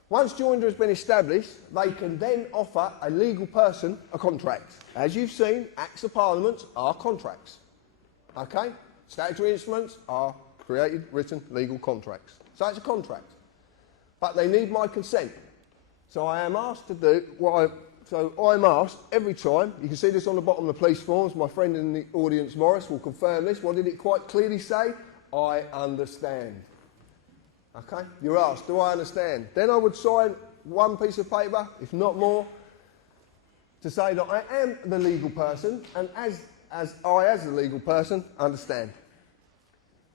Once joinder has been established, they can then offer a legal person a contract. As you've seen, Acts of Parliament are contracts. Okay? Statutory instruments are created, written, legal contracts. So it's a contract. But they need my consent. So I am asked to do So I'm asked every time, you can see this on the bottom of the police forms, my friend in the audience, Morris, will confirm this. What did it quite clearly say? I understand. Okay? You're asked, do I understand? Then I would sign one piece of paper, if not more, to say that I am the legal person, and as the legal person, understand.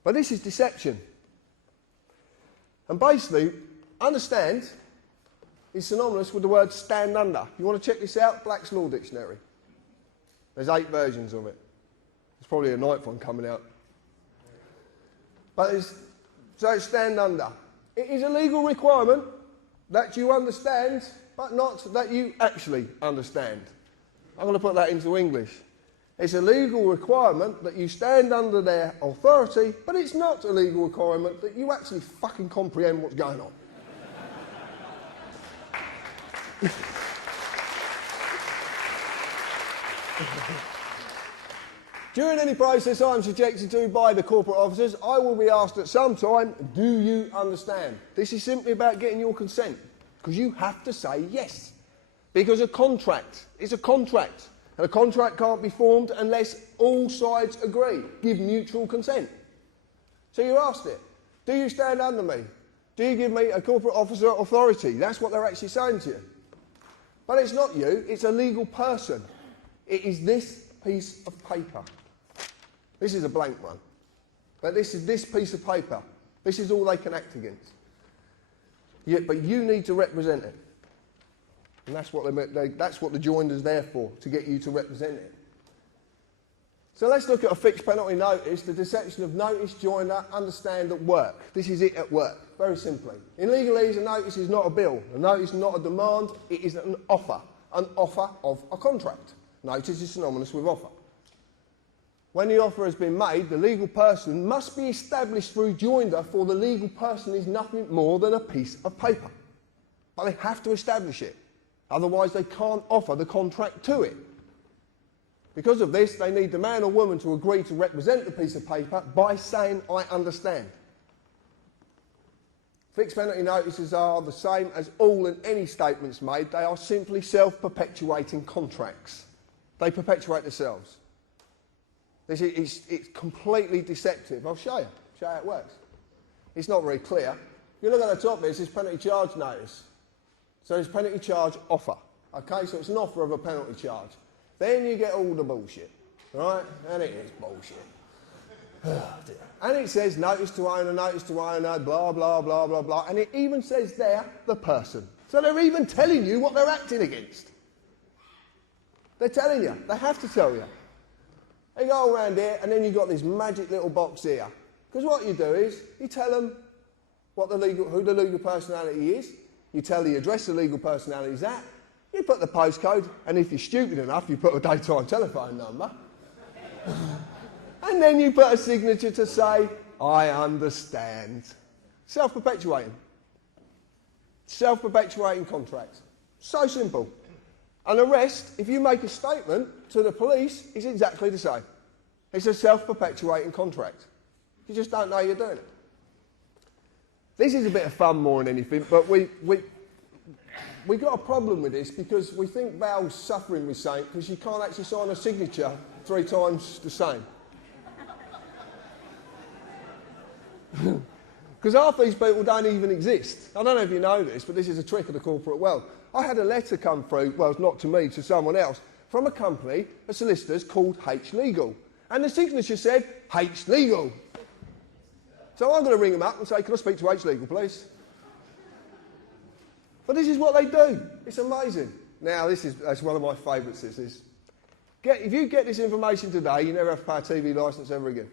But this is deception. And basically, understand is synonymous with the word stand under. You want to check this out? Black's Law Dictionary. There's 8 versions of it. There's probably a 9th one coming out. But so stand under. It is a legal requirement that you understand, but not that you actually understand. I'm going to put that into English. It's a legal requirement that you stand under their authority, but it's not a legal requirement that you actually fucking comprehend what's going on. During any process I'm subjected to by the corporate officers, I will be asked at some time, do you understand? This is simply about getting your consent, because you have to say yes. Because a contract is a contract, and a contract can't be formed unless all sides agree, give mutual consent. So you're asked it. Do you stand under me? Do you give me a corporate officer authority? That's what they're actually saying to you. But it's not you, it's a legal person. It is this piece of paper. This is a blank one. But this is this piece of paper. This is all they can act against. But you need to represent it. And that's what the joinder's there for, to get you to represent it. So let's look at a fixed penalty notice, the deception of notice, joinder, understand at work. This is it at work, very simply. In legalese, a notice is not a bill. A notice is not a demand, it is an offer of a contract. Notice is synonymous with offer. When the offer has been made, the legal person must be established through joinder, for the legal person is nothing more than a piece of paper. But they have to establish it. Otherwise, they can't offer the contract to it. Because of this, they need the man or woman to agree to represent the piece of paper by saying, I understand. Fixed penalty notices are the same as all and any statements made. They are simply self-perpetuating contracts. They perpetuate themselves. It's completely deceptive. I'll show you how it works. It's not very clear. If you look at the top there, it says penalty charge notice. So it's penalty charge offer. Okay, so it's an offer of a penalty charge. Then you get all the bullshit, right? And it is bullshit. And it says notice to owner, blah, blah, blah, blah, blah. And it even says there, the person. So they're even telling you what they're acting against. They're telling you. They have to tell you. They go around here, and then you've got this magic little box here. Because what you do is, you tell them who the legal personality is, you tell the address the legal personality is at, you put the postcode, and if you're stupid enough, you put a daytime telephone number. And then you put a signature to say, I understand. Self-perpetuating. Self-perpetuating contracts. So simple. An arrest, if you make a statement to the police, is exactly the same. It's a self-perpetuating contract. You just don't know you're doing it. This is a bit of fun more than anything, but we got a problem with this because we think Val's suffering with something because you can't actually sign a signature 3 times the same. Because half these people don't even exist. I don't know if you know this, but this is a trick of the corporate world. I had a letter come through, well, not to me, to someone else, from a company, a solicitor's called H Legal. And the signature said, H Legal. So I'm going to ring them up and say, can I speak to H Legal, please? But this is what they do. It's amazing. Now, that's one of my favourites, this is. If you get this information today, you never have to pay a TV licence ever again.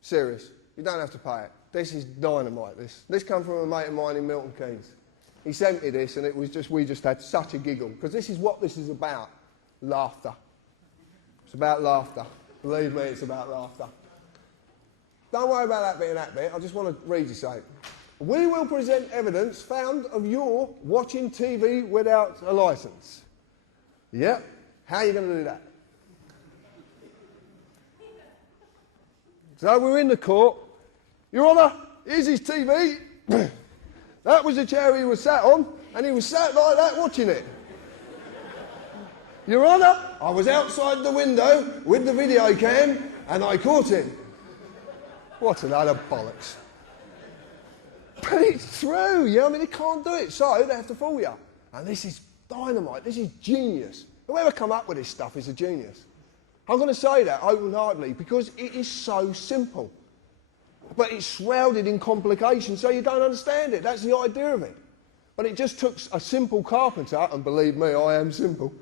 Serious. You don't have to pay it. This is dynamite, this comes from a mate of mine in Milton Keynes. He sent me this, and it was just, we just had such a giggle, because this is what this is about. Laughter. It's about laughter. Believe me, it's about laughter. Don't worry about that bit and that bit. I just want to read you something. We will present evidence found of your watching TV without a licence. Yep. How are you going to do that? So we're in the court. Your Honour, here's his TV. That was the chair he was sat on, and he was sat like that watching it. Your Honour, I was outside the window with the video cam, and I caught him. What a load of bollocks. But it's true, you know, I mean, they can't do it, so they have to fool you. And this is dynamite, this is genius. Whoever come up with this stuff is a genius. I'm going to say that open-heartedly because it is so simple. But it's shrouded in complications, so you don't understand it. That's the idea of it. But it just took a simple carpenter, and believe me, I am simple.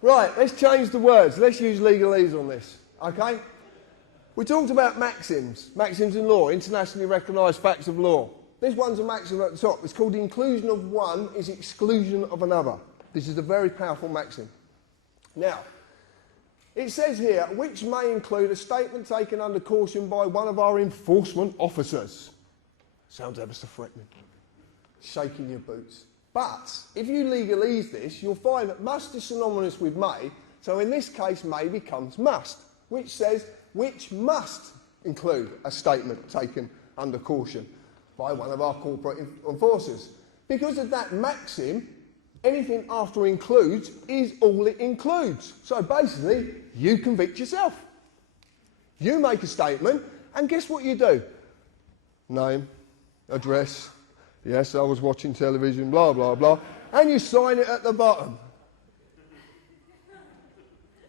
Right, let's change the words. Let's use legalese on this, okay? We talked about maxims in law, internationally recognised facts of law. This one's a maxim at the top. It's called the inclusion of one is exclusion of another. This is a very powerful maxim. Now, it says here, which may include a statement taken under caution by one of our enforcement officers. Sounds ever so threatening. Shaking your boots. But if you legalise this, you'll find that must is synonymous with may, so in this case may becomes must, which says which must include a statement taken under caution by one of our corporate enforcers. Because of that maxim, anything after includes is all it includes. So basically, you convict yourself. You make a statement, and guess what you do? Name, address, yes, I was watching television, blah, blah, blah, and you sign it at the bottom.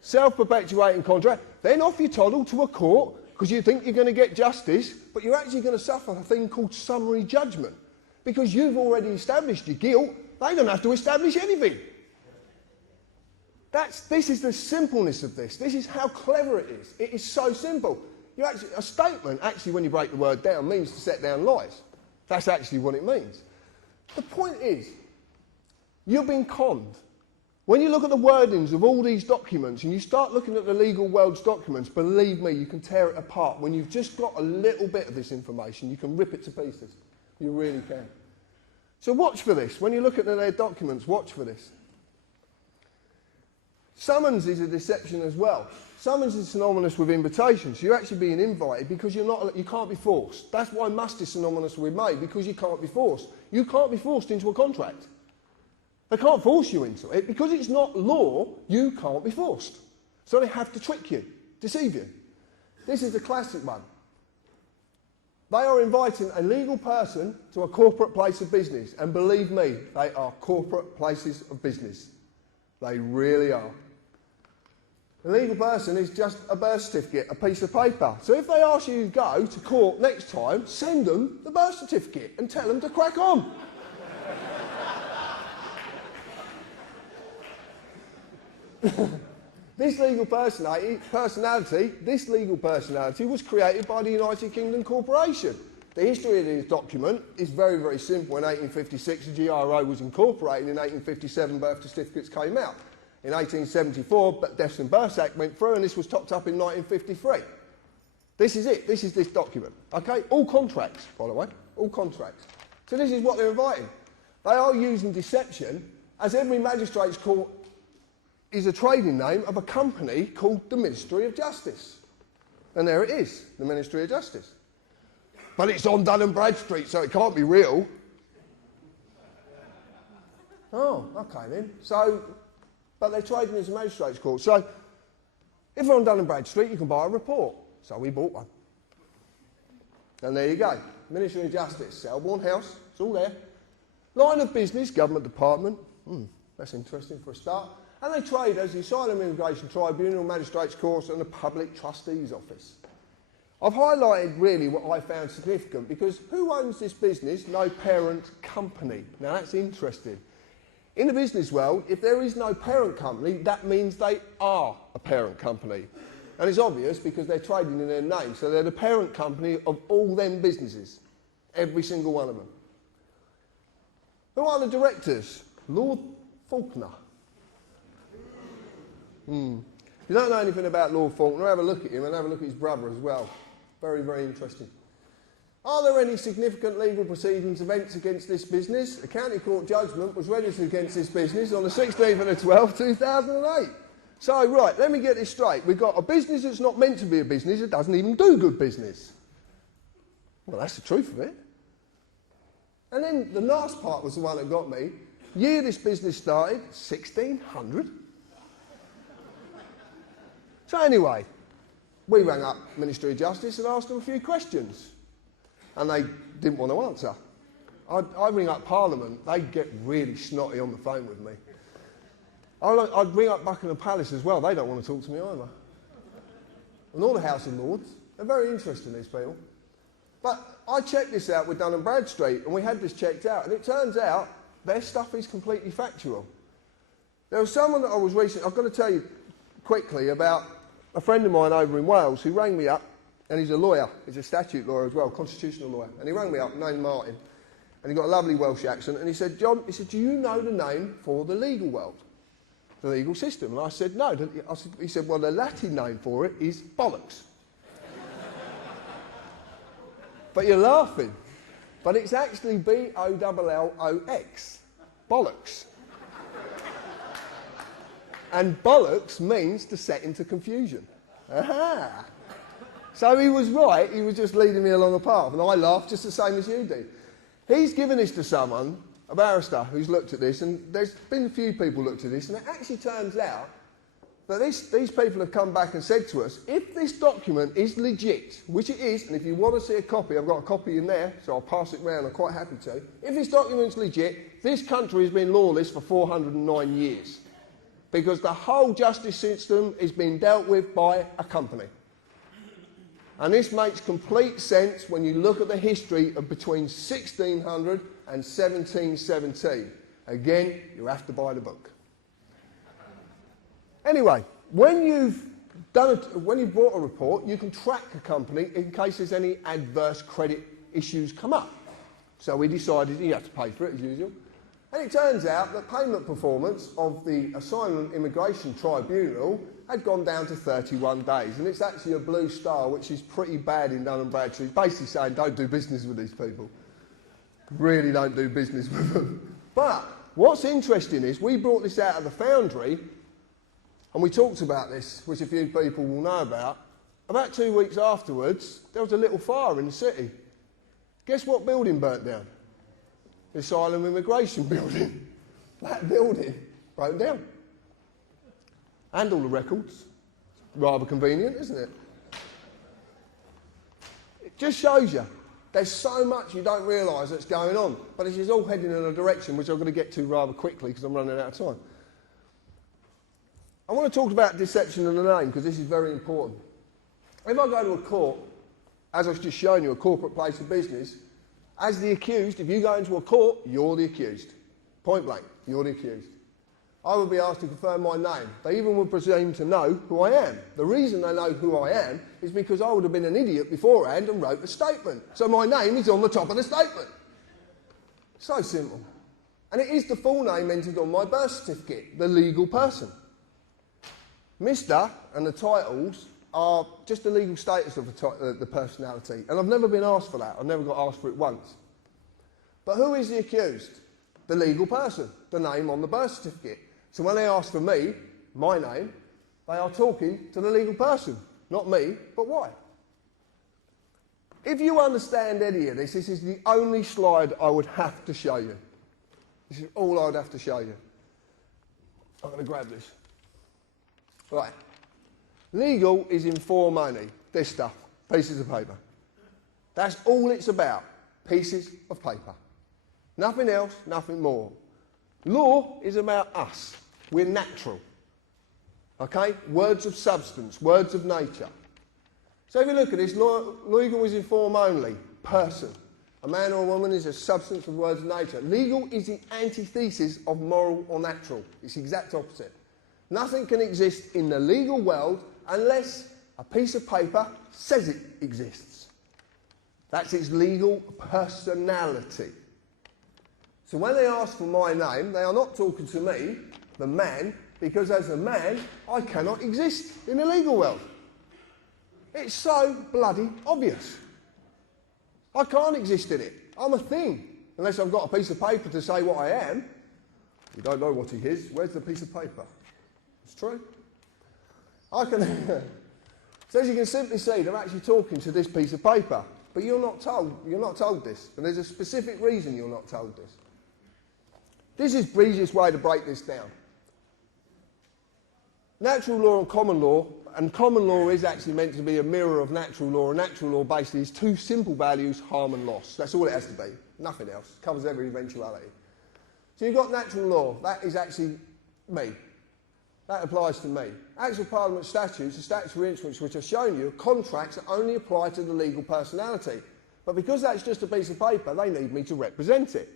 Self-perpetuating contract, then off you toddle to a court because you think you're going to get justice, but you're actually going to suffer a thing called summary judgment because you've already established your guilt. They don't have to establish anything. This is the simpleness of this. This is how clever it is. It is so simple. A statement, actually, when you break the word down, means to set down lies. That's actually what it means. The point is, you've been conned. When you look at the wordings of all these documents and you start looking at the legal world's documents, believe me, you can tear it apart. When you've just got a little bit of this information, you can rip it to pieces. You really can. So watch for this. When you look at their documents, watch for this. Summons is a deception as well. Summons is synonymous with invitation, so you're actually being invited because you can't be forced. That's why must is synonymous with may, because you can't be forced. You can't be forced into a contract. They can't force you into it. Because it's not law, you can't be forced. So they have to trick you, deceive you. This is a classic one. They are inviting a legal person to a corporate place of business. And believe me, they are corporate places of business. They really are. The legal person is just a birth certificate, a piece of paper. So if they ask you to go to court next time, send them the birth certificate and tell them to crack on. This legal personality was created by the United Kingdom Corporation. The history of this document is very, very simple. In 1856, the GRO was incorporated. In 1857, birth certificates came out. In 1874, Deaths and Births Act went through, and this was topped up in 1953. This is it. This is this document. Okay? All contracts, by the way. All contracts. So this is what they're inviting. They are using deception, as every magistrate's court is a trading name of a company called the Ministry of Justice. And there it is, the Ministry of Justice. But it's on Dun & Bradstreet, so it can't be real. Oh, okay then. But they're trading as a magistrate's court. So, if you're on Dun & Bradstreet, you can buy a report. So we bought one. And there you go. Ministry of Justice, Selborne House, it's all there. Line of business, government department. That's interesting for a start. And they trade as the Asylum and Immigration Tribunal, Magistrates' Courts and the Public Trustee's Office. I've highlighted really what I found significant because who owns this business? No parent company. Now that's interesting. In the business world, if there is no parent company, that means they are a parent company. And it's obvious because they're trading in their name. So they're the parent company of all them businesses. Every single one of them. Who are the directors? Lord Faulkner. If you don't know anything about Lord Faulkner, have a look at him and have a look at his brother as well. Very, very interesting. Are there any significant legal proceedings, events against this business? A county court judgment was registered against this business on the 16th of the 12th, 2008. So, right, let me get this straight. We've got a business that's not meant to be a business, it doesn't even do good business. Well, that's the truth of it. And then the last part was the one that got me. Year this business started, 1600. So anyway, we rang up Ministry of Justice and asked them a few questions. And they didn't want to answer. I ring up Parliament, they'd get really snotty on the phone with me. I'd ring up Buckingham Palace as well, they don't want to talk to me either. And all the House of Lords, they're very interesting, these people. But I checked this out with Dun & Bradstreet, and we had this checked out, and it turns out their stuff is completely factual. There was someone that I was recently, I've got to tell you quickly about a friend of mine over in Wales who rang me up, and he's a lawyer, he's a statute lawyer as well, constitutional lawyer, and he rang me up, named Martin, and he got a lovely Welsh accent, and he said, John, he said, do you know the name for the legal world, the legal system? And I said, no. He said, well, the Latin name for it is bollocks. But you're laughing. But it's actually B-O-L-L-O-X, bollocks. And bollocks means to set into confusion. Aha! So he was right, he was just leading me along a path, and I laughed just the same as you do. He's given this to someone, a barrister, who's looked at this, and there's been a few people looked at this, and it actually turns out that these people have come back and said to us, if this document is legit, which it is, and if you want to see a copy, I've got a copy in there, so I'll pass it round, I'm quite happy to. If this document's legit, this country has been lawless for 409 years. Because the whole justice system is being dealt with by a company. And this makes complete sense when you look at the history of between 1600 and 1717. Again, you have to buy the book. Anyway, when you've bought a report, you can track a company in case there's any adverse credit issues come up. So we decided you have to pay for it as usual. And it turns out that payment performance of the Asylum Immigration Tribunal had gone down to 31 days. And it's actually a blue star, which is pretty bad in Dun & Bradstreet, basically saying don't do business with these people. Really don't do business with them. But what's interesting is we brought this out of the Foundry, and we talked about this, which a few people will know about. About 2 weeks afterwards, there was a little fire in the city. Guess what building burnt down? The Asylum Immigration Building. That building broke down. And all the records. Rather convenient, isn't it? It just shows you there's so much you don't realise that's going on. But this is all heading in a direction which I'm going to get to rather quickly because I'm running out of time. I want to talk about deception of the name because this is very important. If I go to a court, as I've just shown you, a corporate place of business, as the accused, if you go into a court, you're the accused. Point blank, you're the accused. I would be asked to confirm my name. They even would presume to know who I am. The reason they know who I am is because I would have been an idiot beforehand and wrote a statement. So my name is on the top of the statement. So simple. And it is the full name entered on my birth certificate, the legal person. Mr. and the titles are just the legal status of the personality. And I've never been asked for that. I've never got asked for it once. But who is the accused? The legal person, the name on the birth certificate. So when they ask for me, my name, they are talking to the legal person. Not me, but why? If you understand any of this, this is the only slide I would have to show you. This is all I would have to show you. I'm going to grab this. Right. Legal is in form only. This stuff, pieces of paper. That's all it's about, pieces of paper. Nothing else, nothing more. Law is about us. We're natural. Okay? Words of substance, words of nature. So if you look at this, legal is in form only, person. A man or a woman is a substance of words of nature. Legal is the antithesis of moral or natural. It's the exact opposite. Nothing can exist in the legal world unless a piece of paper says it exists. That's its legal personality. So when they ask for my name, they are not talking to me, the man, because as a man, I cannot exist in the legal world. It's so bloody obvious. I can't exist in it. I'm a thing. Unless I've got a piece of paper to say what I am. You don't know what he is. Where's the piece of paper? It's true. I can. So as you can simply see, they're actually talking to this piece of paper. But you're not told this. And there's a specific reason you're not told this. This is the easiest way to break this down. Natural law and common law is actually meant to be a mirror of natural law, and natural law basically is two simple values, harm and loss. That's all it has to be, nothing else. Covers every eventuality. So you've got natural law, that is actually me. That applies to me. Acts of Parliament statutes, the statutory instruments which I've shown you, contracts that only apply to the legal personality. But because that's just a piece of paper, they need me to represent it.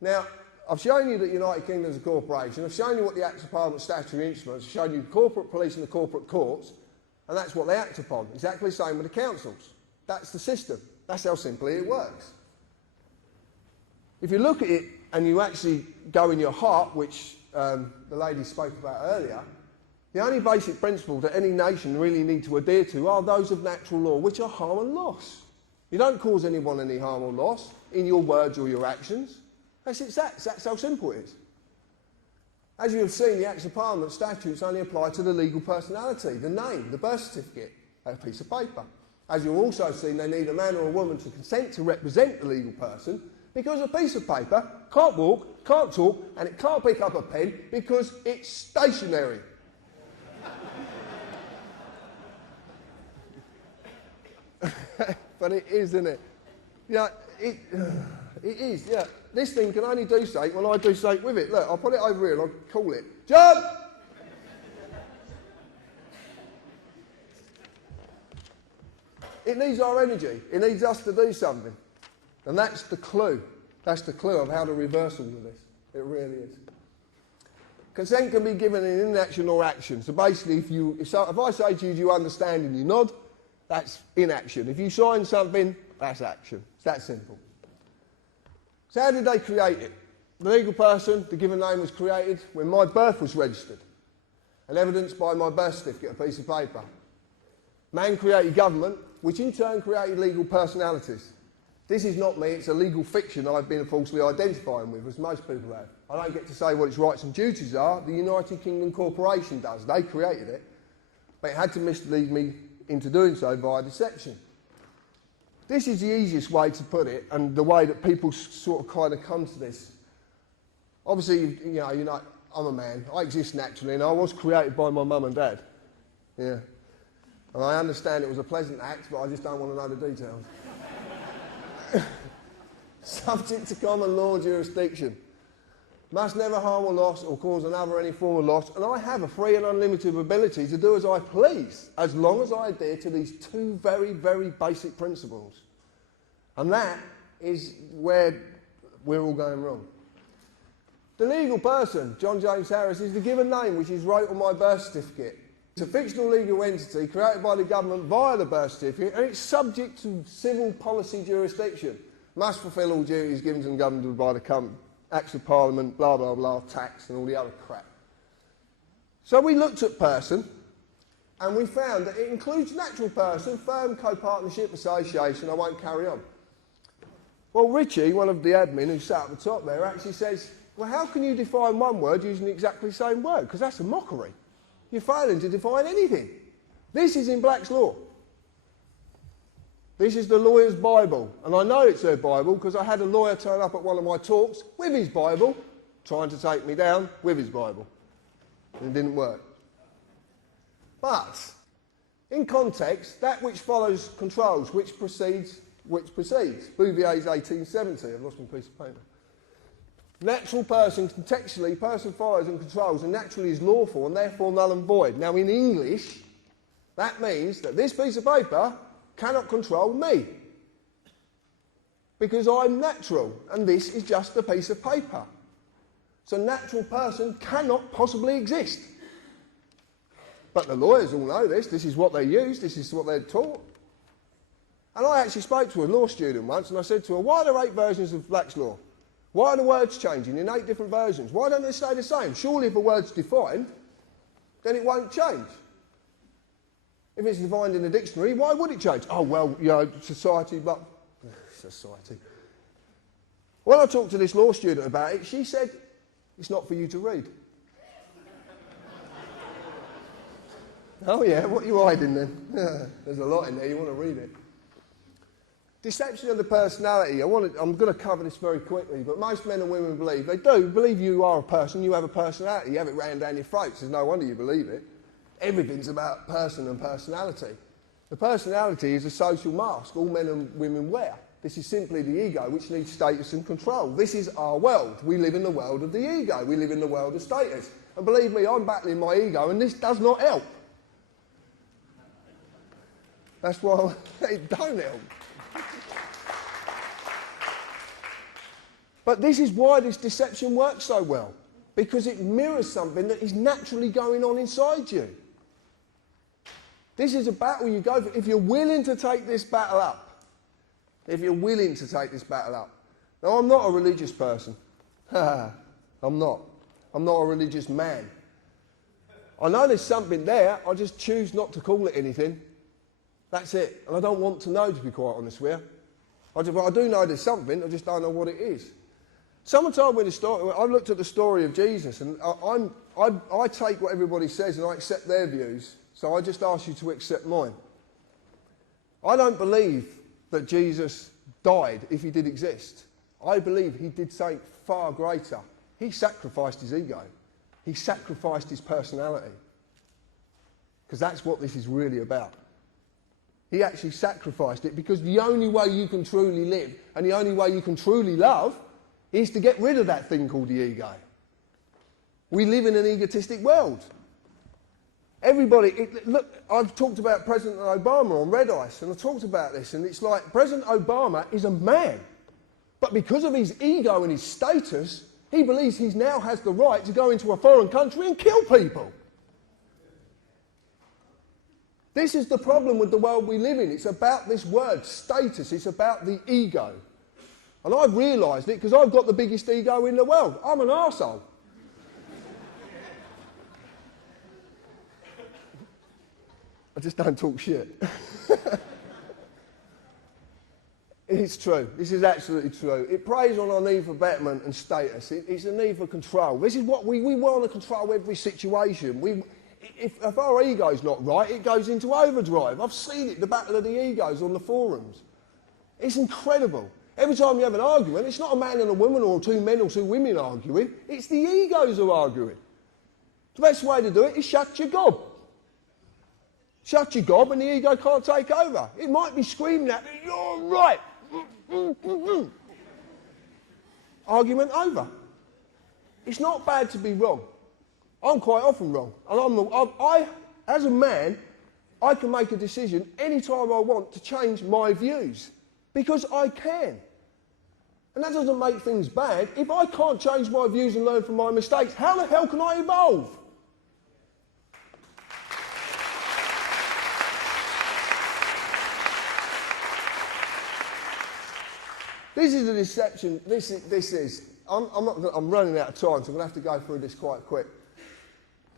Now, I've shown you that United Kingdom is a corporation. I've shown you what the Acts of Parliament statutory instruments. I've shown you the corporate police and the corporate courts, and that's what they act upon. Exactly the same with the councils. That's the system. That's how simply it works. If you look at it and you actually go in your heart, which the lady spoke about earlier, the only basic principles that any nation really need to adhere to are those of natural law, which are harm and loss. You don't cause anyone any harm or loss in your words or your actions. That's how simple it is. As you have seen, the Acts of Parliament statutes only apply to the legal personality, the name, the birth certificate, a piece of paper. As you've also seen, they need a man or a woman to consent to represent the legal person because a piece of paper can't walk, can't talk, and it can't pick up a pen because it's stationary. But it is, isn't it? Yeah, it is, yeah. This thing can only do something when I do something with it. Look, I'll put it over here and I'll call it. Jump! It needs our energy. It needs us to do something. And that's the clue. That's the clue of how to reverse all of this. It really is. Consent can be given in inaction or action. So basically, if I say to you, do you understand, and you nod, that's inaction. If you sign something, that's action. It's that simple. So how did they create it? The legal person, the given name, was created when my birth was registered and evidenced by my birth certificate, a piece of paper. Man created government, which in turn created legal personalities. This is not me, it's a legal fiction I've been falsely identifying with, as most people have. I don't get to say what its rights and duties are. The United Kingdom Corporation does. They created it, but it had to mislead me into doing so via deception. This is the easiest way to put it, and the way that people sort of kind of come to this. Obviously, you know, I'm a man. I exist naturally, and I was created by my mum and dad. Yeah. And I understand it was a pleasant act, but I just don't want to know the details. Subject to common law jurisdiction. Must never harm or loss or cause another any form of loss, and I have a free and unlimited ability to do as I please, as long as I adhere to these two very, very basic principles. And that is where we're all going wrong. The legal person, John James Harris, is the given name which is wrote on my birth certificate. It's a fictional legal entity created by the government via the birth certificate, and it's subject to civil policy jurisdiction. Must fulfil all duties given to the government by the Acts of Parliament, blah, blah, blah, tax and all the other crap. So we looked at person, and we found that it includes natural person, firm, co-partnership, association. I won't carry on. Well, Richie, one of the admin who sat at the top there, actually says, well, how can you define one word using exactly the same word? Because that's a mockery. You're failing to define anything. This is in Black's law. This is the lawyer's Bible. And I know it's their Bible because I had a lawyer turn up at one of my talks with his Bible, trying to take me down with his Bible. And it didn't work. But, in context, that which follows controls, which precedes. Bouvier's 1870. I've lost my piece of paper. Natural person, contextually, person follows and controls, and naturally is lawful and therefore null and void. Now, in English, that means that this piece of paper cannot control me. Because I'm natural, and this is just a piece of paper. So natural person cannot possibly exist. But the lawyers all know this. This is what they use. This is what they're taught. And I actually spoke to a law student once, and I said to her, why are there 8 versions of Black's law? Why are the words changing in 8 different versions? Why don't they stay the same? Surely if a word's defined, then it won't change. If it's defined in a dictionary, why would it change? Oh, well, you know, society, but... Society. When I talked to this law student about it, she said, it's not for you to read. Oh, yeah, what are you hiding then? There's a lot in there, you want to read it. Deception of the personality. I'm going to cover this very quickly, but most men and women believe, they do believe you are a person, you have a personality, you have it rammed down your throats. There's no wonder you believe it. Everything's about person and personality. The personality is a social mask all men and women wear. This is simply the ego, which needs status and control. This is our world. We live in the world of the ego. We live in the world of status. And believe me, I'm battling my ego, and this does not help. That's why it don't help. But this is why this deception works so well, because it mirrors something that is naturally going on inside you. This is a battle you go for. If you're willing to take this battle up, if you're willing to take this battle up. Now, I'm not a religious person. I'm not. I'm not a religious man. I know there's something there, I just choose not to call it anything. That's it. And I don't want to know, to be quite honest with you. I do know there's something, I just don't know what it is. Someone told me the story. I looked at the story of Jesus, and I take what everybody says and I accept their views, so I just ask you to accept mine. I don't believe that Jesus died if he did exist. I believe he did something far greater. He sacrificed his ego. He sacrificed his personality. Because that's what this is really about. He actually sacrificed it, because the only way you can truly live and the only way you can truly love is to get rid of that thing called the ego. We live in an egotistic world. Everybody, look, I've talked about President Obama on Red Ice, and I talked about this, and it's like President Obama is a man, but because of his ego and his status, he believes he now has the right to go into a foreign country and kill people. This is the problem with the world we live in. It's about this word, status. It's about the ego. And I've realised it because I've got the biggest ego in the world. I'm an arsehole. I just don't talk shit. It's true. This is absolutely true. It preys on our need for betterment and status. It's a need for control. This is what we want to control every situation. If our ego's not right, it goes into overdrive. I've seen it, the battle of the egos on the forums. It's incredible. Every time you have an argument, it's not a man and a woman or two men or two women arguing. It's the egos who are arguing. The best way to do it is shut your gob. Shut your gob and the ego can't take over. It might be screaming at me, "You're right." Argument over. It's not bad to be wrong. I'm quite often wrong. And as a man, I can make a decision any time I want to change my views. Because I can. And that doesn't make things bad. If I can't change my views and learn from my mistakes, how the hell can I evolve? This is a deception. I'm running out of time, so I'm going to have to go through this quite quick.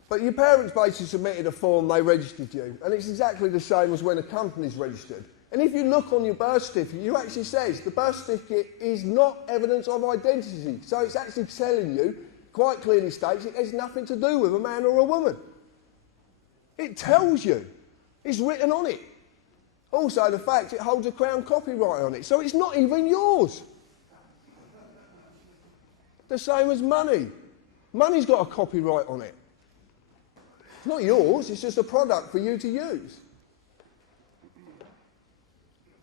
But your parents basically submitted a form, they registered you, and it's exactly the same as when a company's registered. And if you look on your birth certificate, you actually says the birth certificate is not evidence of identity. So it's actually telling you, quite clearly states, it has nothing to do with a man or a woman. It tells you. It's written on it. Also, the fact it holds a Crown copyright on it, so it's not even yours. The same as money. Money's got a copyright on it. It's not yours, it's just a product for you to use.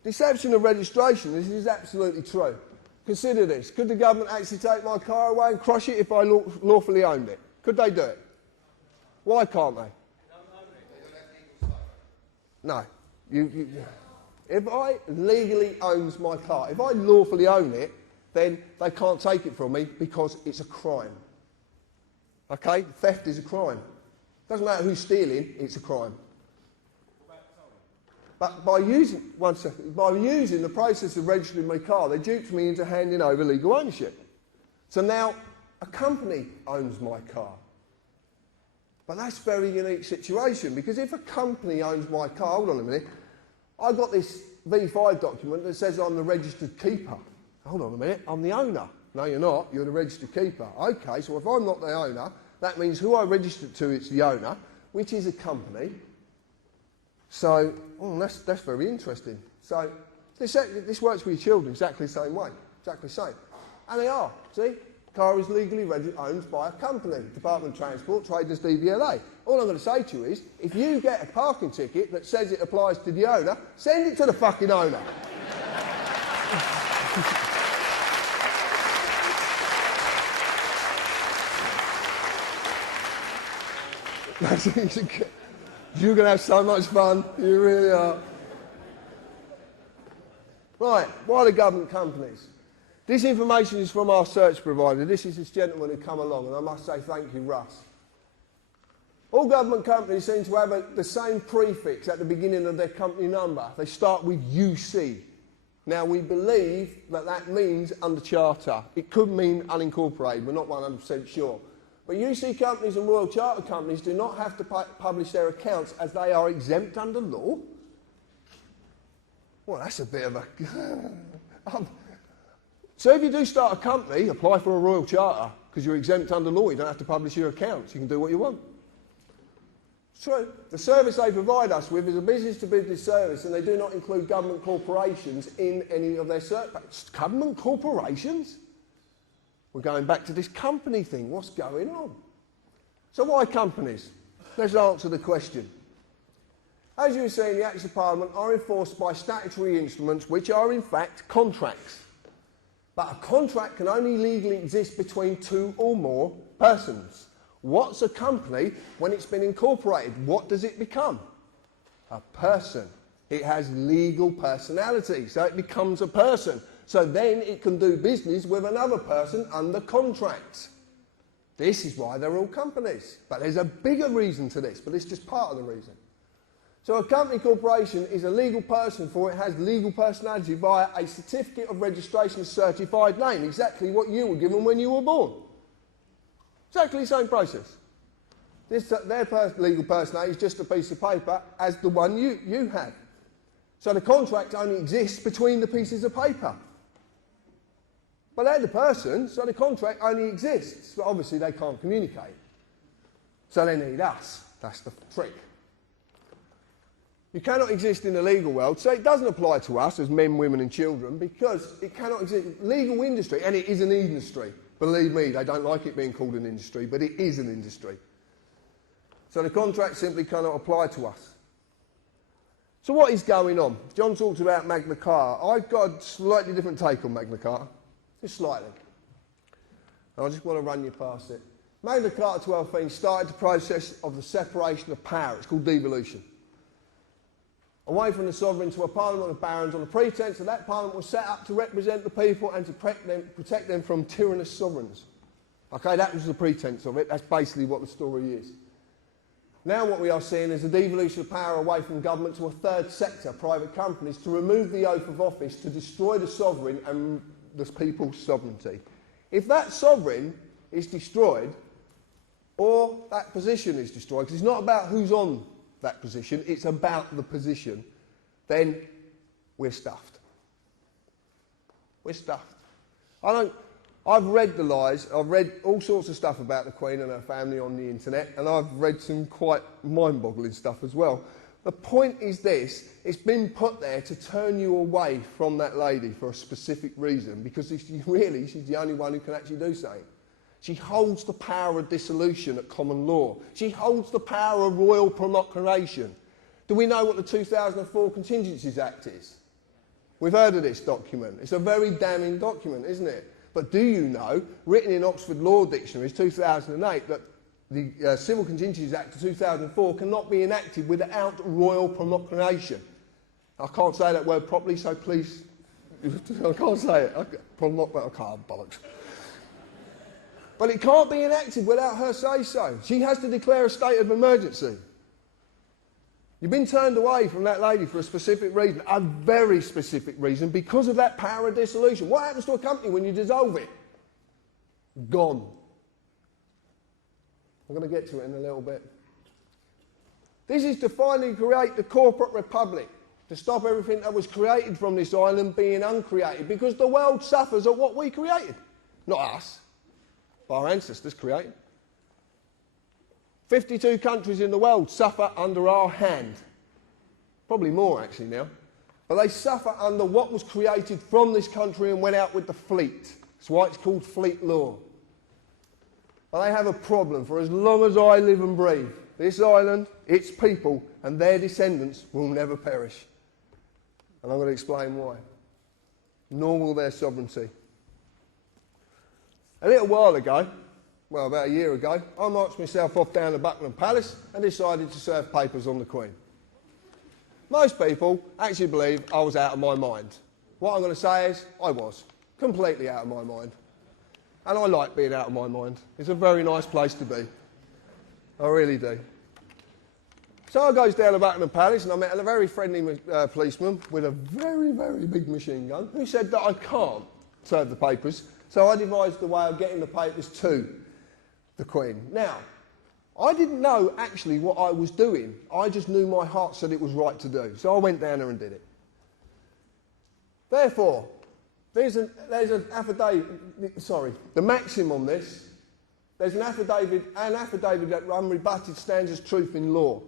Deception of registration, this is absolutely true. Consider this. Could the government actually take my car away and crush it if I lawfully owned it? Could they do it? Why can't they? No. If I legally owns my car, if I lawfully own it, then they can't take it from me because it's a crime. Okay? Theft is a crime. Doesn't matter who's stealing, it's a crime. But by using the process of registering my car, they duped me into handing over legal ownership. So now a company owns my car. But that's a very unique situation, because if a company owns my car, hold on a minute, I got this V5 document that says I'm the registered keeper. Hold on a minute, I'm the owner. No, you're not, you're the registered keeper. Okay, so if I'm not the owner, that means who I registered to is the owner, which is a company. So, that's very interesting. So, this works with your children exactly the same way, exactly the same. And they are, see? Car is legally owned by a company, Department of Transport, Traders DVLA. All I'm going to say to you is, if you get a parking ticket that says it applies to the owner, send it to the fucking owner. You're going to have so much fun, you really are. Right, why the government companies? This information is from our search provider. This is this gentleman who come along, and I must say thank you, Russ. All government companies seem to have the same prefix at the beginning of their company number. They start with UC. Now, we believe that that means under charter. It could mean unincorporated. We're not 100% sure. But UC companies and Royal Charter companies do not have to publish their accounts as they are exempt under law. Well, that's a bit of a... So if you do start a company, apply for a Royal Charter, because you're exempt under law, you don't have to publish your accounts, you can do what you want. It's true. The service they provide us with is a business-to-business service, and they do not include government corporations in any of their services. Government corporations? We're going back to this company thing. What's going on? So why companies? Let's answer the question. As you see, the Acts of Parliament are enforced by statutory instruments which are in fact contracts. But a contract can only legally exist between two or more persons. What's a company when it's been incorporated? What does it become? A person. It has legal personality, so it becomes a person. So then it can do business with another person under contract. This is why they're all companies. But there's a bigger reason to this, but it's just part of the reason. So a company corporation is a legal person for it has legal personality via a certificate of registration certified name, exactly what you were given when you were born. Exactly the same process. Their legal personality is just a piece of paper as the one you have. So the contract only exists between the pieces of paper. But they're the person, so the contract only exists. But obviously they can't communicate. So they need us. That's the trick. You cannot exist in the legal world, so it doesn't apply to us as men, women and children because it cannot exist. Legal industry, and it is an industry. Believe me, they don't like it being called an industry, but it is an industry. So the contract simply cannot apply to us. So what is going on? John talks about Magna Carta. I've got a slightly different take on Magna Carta. Just slightly. And I just want to run you past it. Magna Carta 1215 started the process of the separation of power. It's called devolution. Away from the sovereign to a parliament of barons on the pretence that that parliament was set up to represent the people and to protect them from tyrannous sovereigns. Okay, that was the pretence of it. That's basically what the story is. Now what we are seeing is a devolution of power away from government to a third sector, private companies, to remove the oath of office, to destroy the sovereign and the people's sovereignty. If that sovereign is destroyed, or that position is destroyed, because it's not about who's on that position, it's about the position, then we're stuffed. We're stuffed. I've read the lies, I've read all sorts of stuff about the Queen and her family on the internet, and I've read some quite mind-boggling stuff as well. The point is this, it's been put there to turn you away from that lady for a specific reason, because she's the only one who can actually do something. She holds the power of dissolution at common law. She holds the power of royal proclamation. Do we know what the 2004 Contingencies Act is? We've heard of this document. It's a very damning document, isn't it? But do you know, written in Oxford Law Dictionaries 2008, that the Civil Contingencies Act of 2004 cannot be enacted without royal proclamation? I can't say that word properly, so please, I can't say it. I can't, bollocks. But it can't be enacted without her say-so. She has to declare a state of emergency. You've been turned away from that lady for a specific reason, a very specific reason, because of that power of dissolution. What happens to a company when you dissolve it? Gone. I'm going to get to it in a little bit. This is to finally create the corporate republic, to stop everything that was created from this island being uncreated, because the world suffers at what we created. Not us, but our ancestors created. 52 countries in the world suffer under our hand. Probably more actually now. But they suffer under what was created from this country and went out with the fleet. That's why it's called fleet law. But they have a problem. For as long as I live and breathe, this island, its people and their descendants will never perish. And I'm going to explain why. Nor will their sovereignty. A little while ago, well, about a year ago, I marched myself off down to Buckingham Palace and decided to serve papers on the Queen. Most people actually believe I was out of my mind. What I'm going to say is, I was. Completely out of my mind. And I like being out of my mind. It's a very nice place to be. I really do. So I goes down to Buckingham Palace and I met a very friendly policeman with a very, very big machine gun who said that I can't serve the papers. So I devised a way of getting the papers to the Queen. Now, I didn't know actually what I was doing. I just knew my heart said it was right to do. So I went down there and did it. Therefore, there's an affidavit, the maxim on this, there's an affidavit that unrebutted stands as truth in law.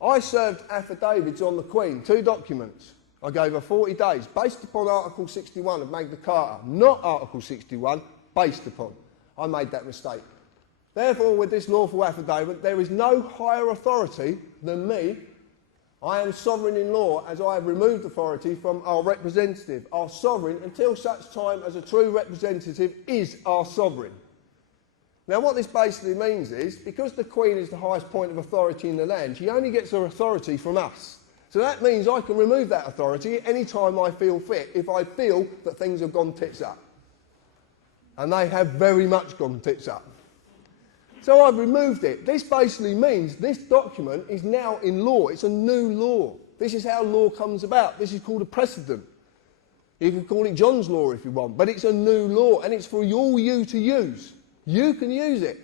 I served affidavits on the Queen, 2 documents. I gave her 40 days, based upon Article 61 of Magna Carta, not Article 61, based upon. I made that mistake. Therefore, with this lawful affidavit, there is no higher authority than me. I am sovereign in law, as I have removed authority from our representative, our sovereign, until such time as a true representative is our sovereign. Now, what this basically means is, because the Queen is the highest point of authority in the land, she only gets her authority from us. So that means I can remove that authority any time I feel fit, if I feel that things have gone tits up. And they have very much gone tits up. So I've removed it. This basically means this document is now in law. It's a new law. This is how law comes about. This is called a precedent. You can call it John's law if you want, but it's a new law and it's for all you to use. You can use it.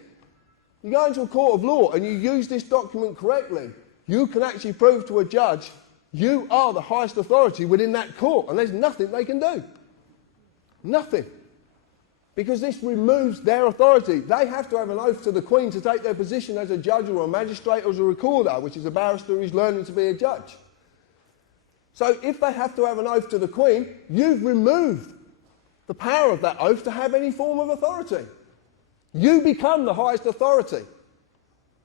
You go into a court of law and you use this document correctly, you can actually prove to a judge you are the highest authority within that court and there's nothing they can do. Nothing. Because this removes their authority. They have to have an oath to the Queen to take their position as a judge or a magistrate or as a recorder, which is a barrister who's learning to be a judge. So if they have to have an oath to the Queen, you've removed the power of that oath to have any form of authority. You become the highest authority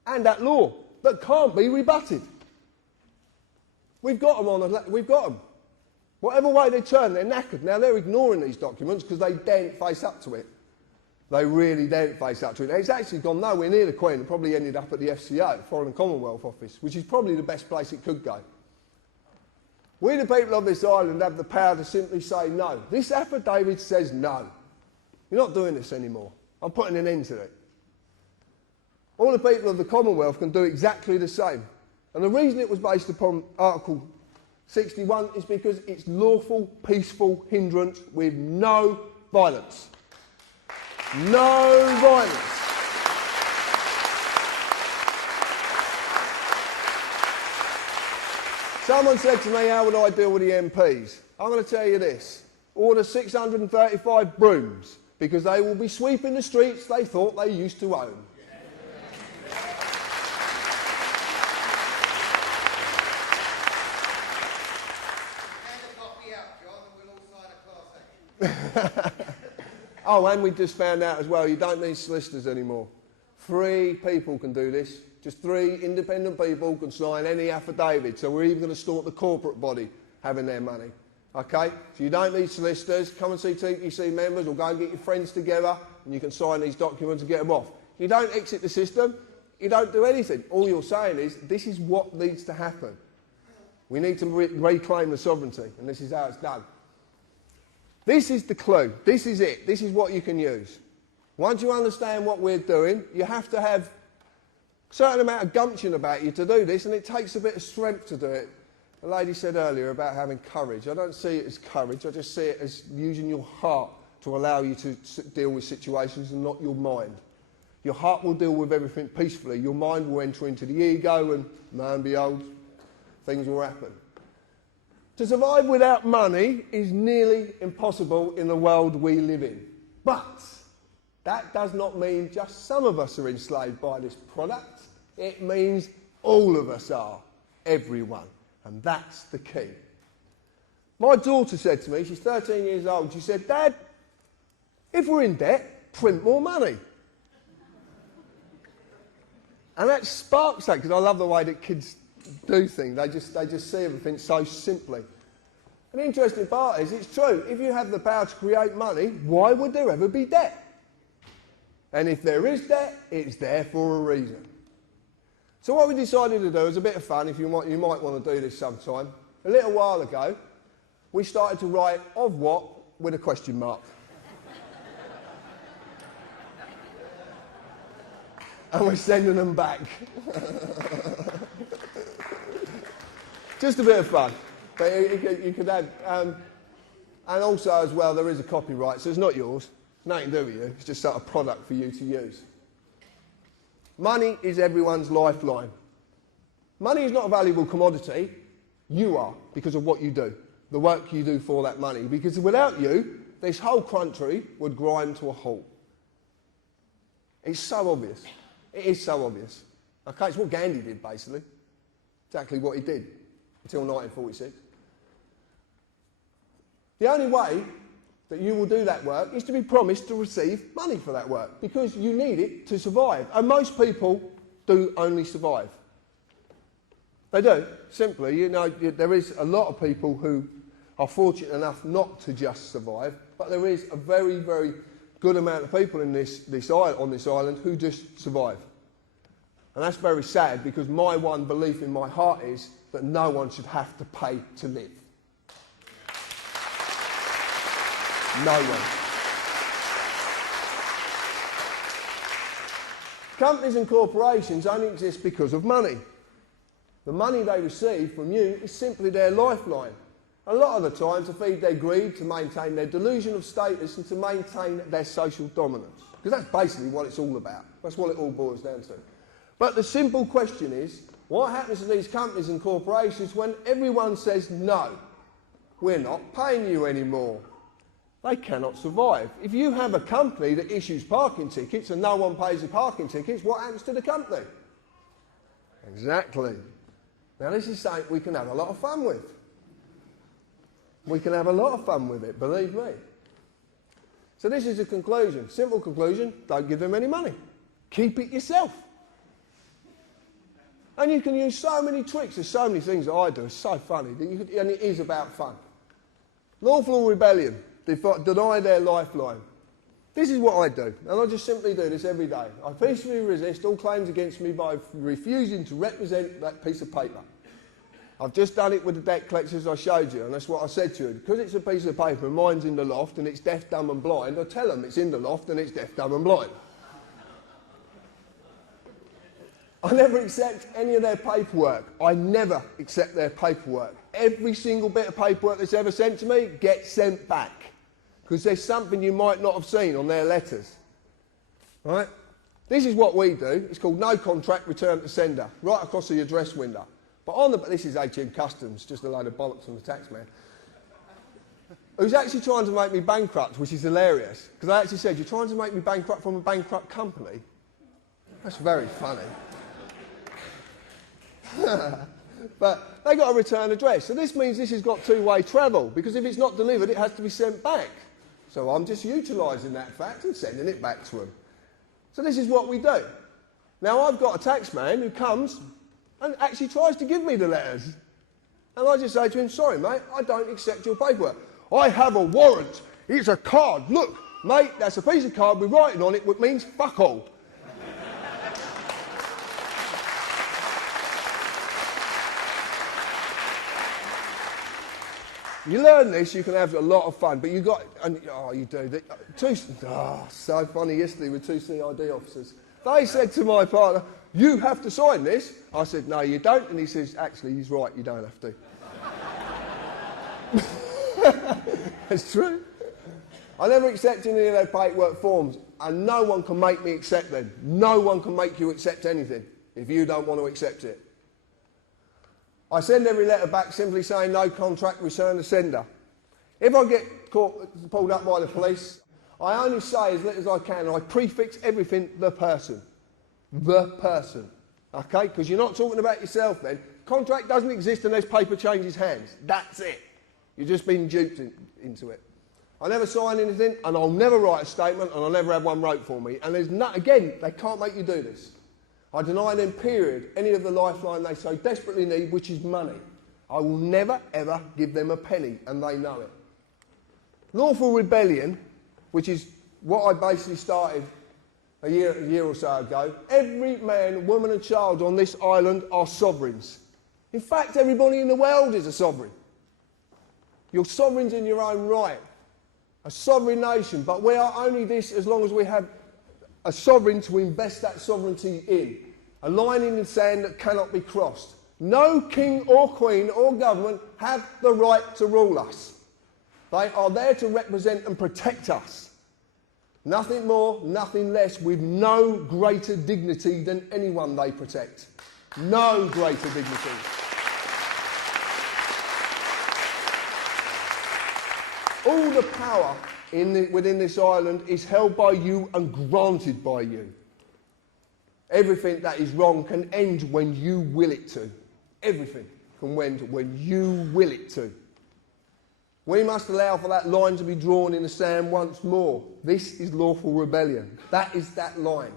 and that law that can't be rebutted. We've got them we've got them. Whatever way they turn, they're knackered. Now, they're ignoring these documents because they daren't face up to it. They really daren't face up to it. It's actually gone nowhere near the Queen. It probably ended up at the FCO, Foreign and Commonwealth Office, which is probably the best place it could go. We, the people of this island, have the power to simply say no. This affidavit says no. You're not doing this anymore. I'm putting an end to it. All the people of the Commonwealth can do exactly the same. And the reason it was based upon Article 61 is because it's lawful, peaceful hindrance with no violence. No violence. Someone said to me, how would I deal with the MPs? I'm going to tell you this. Order 635 brooms, because they will be sweeping the streets they thought they used to own. Oh, and we just found out as well, you don't need solicitors anymore. 3 people can do this. Just 3 independent people can sign any affidavit. So we're even going to stop the corporate body having their money. Okay? So you don't need solicitors. Come and see TPC members or go and get your friends together and you can sign these documents and get them off. You don't exit the system. You don't do anything. All you're saying is, this is what needs to happen. We need to reclaim the sovereignty, and this is how it's done. This is the clue. This is it. This is what you can use. Once you understand what we're doing, you have to have a certain amount of gumption about you to do this, and it takes a bit of strength to do it. The lady said earlier about having courage. I don't see it as courage. I just see it as using your heart to allow you to deal with situations and not your mind. Your heart will deal with everything peacefully. Your mind will enter into the ego and, lo and behold, things will happen. To survive without money is nearly impossible in the world we live in. But that does not mean just some of us are enslaved by this product. It means all of us are, everyone. And that's the key. My daughter said to me, she's 13 years old, she said, Dad, if we're in debt, print more money. And that sparks that, because I love the way that kids do things. They just see everything so simply. And the interesting part is, it's true. If you have the power to create money, why would there ever be debt? And if there is debt, it's there for a reason. So what we decided to do as a bit of fun, if you might want to do this sometime, a little while ago, we started to write of what with a question mark. And we're sending them back. Just a bit of fun. But you could add, and also as well, there is a copyright, so it's not yours. It's nothing to do with you. It's just sort of product for you to use. Money is everyone's lifeline. Money is not a valuable commodity. You are, because of what you do, the work you do for that money. Because without you, this whole country would grind to a halt. It's so obvious. It is so obvious. Okay, it's what Gandhi did, basically. Exactly what he did until 1946. The only way that you will do that work is to be promised to receive money for that work, because you need it to survive. And most people do only survive. They do, simply. You know, there is a lot of people who are fortunate enough not to just survive, but there is a very, very good amount of people in on this island who just survive. And that's very sad, because my one belief in my heart is that no one should have to pay to live. No one. Companies and corporations only exist because of money. The money they receive from you is simply their lifeline. A lot of the time to feed their greed, to maintain their delusion of status and to maintain their social dominance. Because that's basically what it's all about. That's what it all boils down to. But the simple question is, what happens to these companies and corporations when everyone says, no, we're not paying you anymore? They cannot survive. If you have a company that issues parking tickets and no one pays the parking tickets, what happens to the company? Exactly. Now this is something we can have a lot of fun with. We can have a lot of fun with it, believe me. So this is the conclusion. Simple conclusion, don't give them any money. Keep it yourself. And you can use so many tricks. There's so many things that I do. It's so funny. And it is about fun. Lawful rebellion. Deny their lifeline. This is what I do. And I just simply do this every day. I peacefully resist all claims against me by refusing to represent that piece of paper. I've just done it with the debt collectors I showed you, and that's what I said to you. Because it's a piece of paper and mine's in the loft and it's deaf, dumb and blind, I tell them it's in the loft and it's deaf, dumb and blind. I never accept any of their paperwork. I never accept their paperwork. Every single bit of paperwork that's ever sent to me gets sent back. Because there's something you might not have seen on their letters. Right? This is what we do. It's called no contract, return to sender. Right across the address window. But this is HM Customs, just a load of bollocks from the tax man, who's actually trying to make me bankrupt, which is hilarious. Because I actually said, you're trying to make me bankrupt from a bankrupt company? That's very funny. But they got a return address. So this means this has got two-way travel, because if it's not delivered, it has to be sent back. So I'm just utilising that fact and sending it back to them. So this is what we do. Now I've got a tax man who comes and actually tries to give me the letters. And I just say to him, sorry mate, I don't accept your paperwork. I have a warrant. It's a card. Look, mate, that's a piece of card with writing on it which means fuck all. You learn this, you can have a lot of fun, but you got, and you do. So funny yesterday with two CID officers. They said to my partner, you have to sign this. I said, no, you don't. And he says, actually, he's right, you don't have to. It's true. I never accept any of their paperwork forms, and no one can make me accept them. No one can make you accept anything if you don't want to accept it. I send every letter back simply saying no contract, return to sender. If I get pulled up by the police, I only say as little as I can, and I prefix everything, the person. The person. Okay? Because you're not talking about yourself then. Contract doesn't exist unless paper changes hands. That's it. You've just been duped into it. I never sign anything, and I'll never write a statement, and I'll never have one wrote for me. And there's again, they can't make you do this. I deny them, period, any of the lifeline they so desperately need, which is money. I will never, ever give them a penny, and they know it. Lawful rebellion, which is what I basically started a year or so ago. Every man, woman and child on this island are sovereigns. In fact, everybody in the world is a sovereign. You're sovereigns in your own right. A sovereign nation, but we are only this as long as we have a sovereign to invest that sovereignty in. A line in the sand that cannot be crossed. No king or queen or government have the right to rule us. They are there to represent and protect us. Nothing more, nothing less, with no greater dignity than anyone they protect. No greater dignity. All the power within this island is held by you and granted by you. Everything that is wrong can end when you will it to. Everything can end when you will it to. We must allow for that line to be drawn in the sand once more. This is lawful rebellion. That is that line.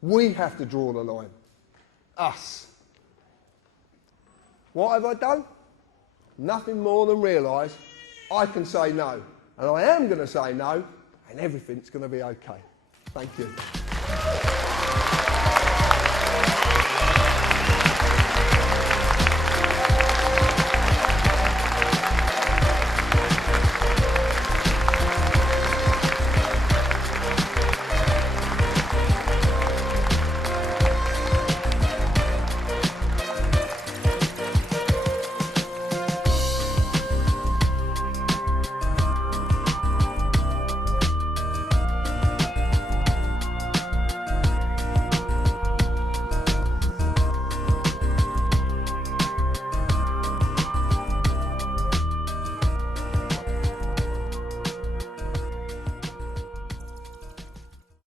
We have to draw the line. Us. What have I done? Nothing more than realise I can say no. And I am going to say no, and everything's going to be okay. Thank you.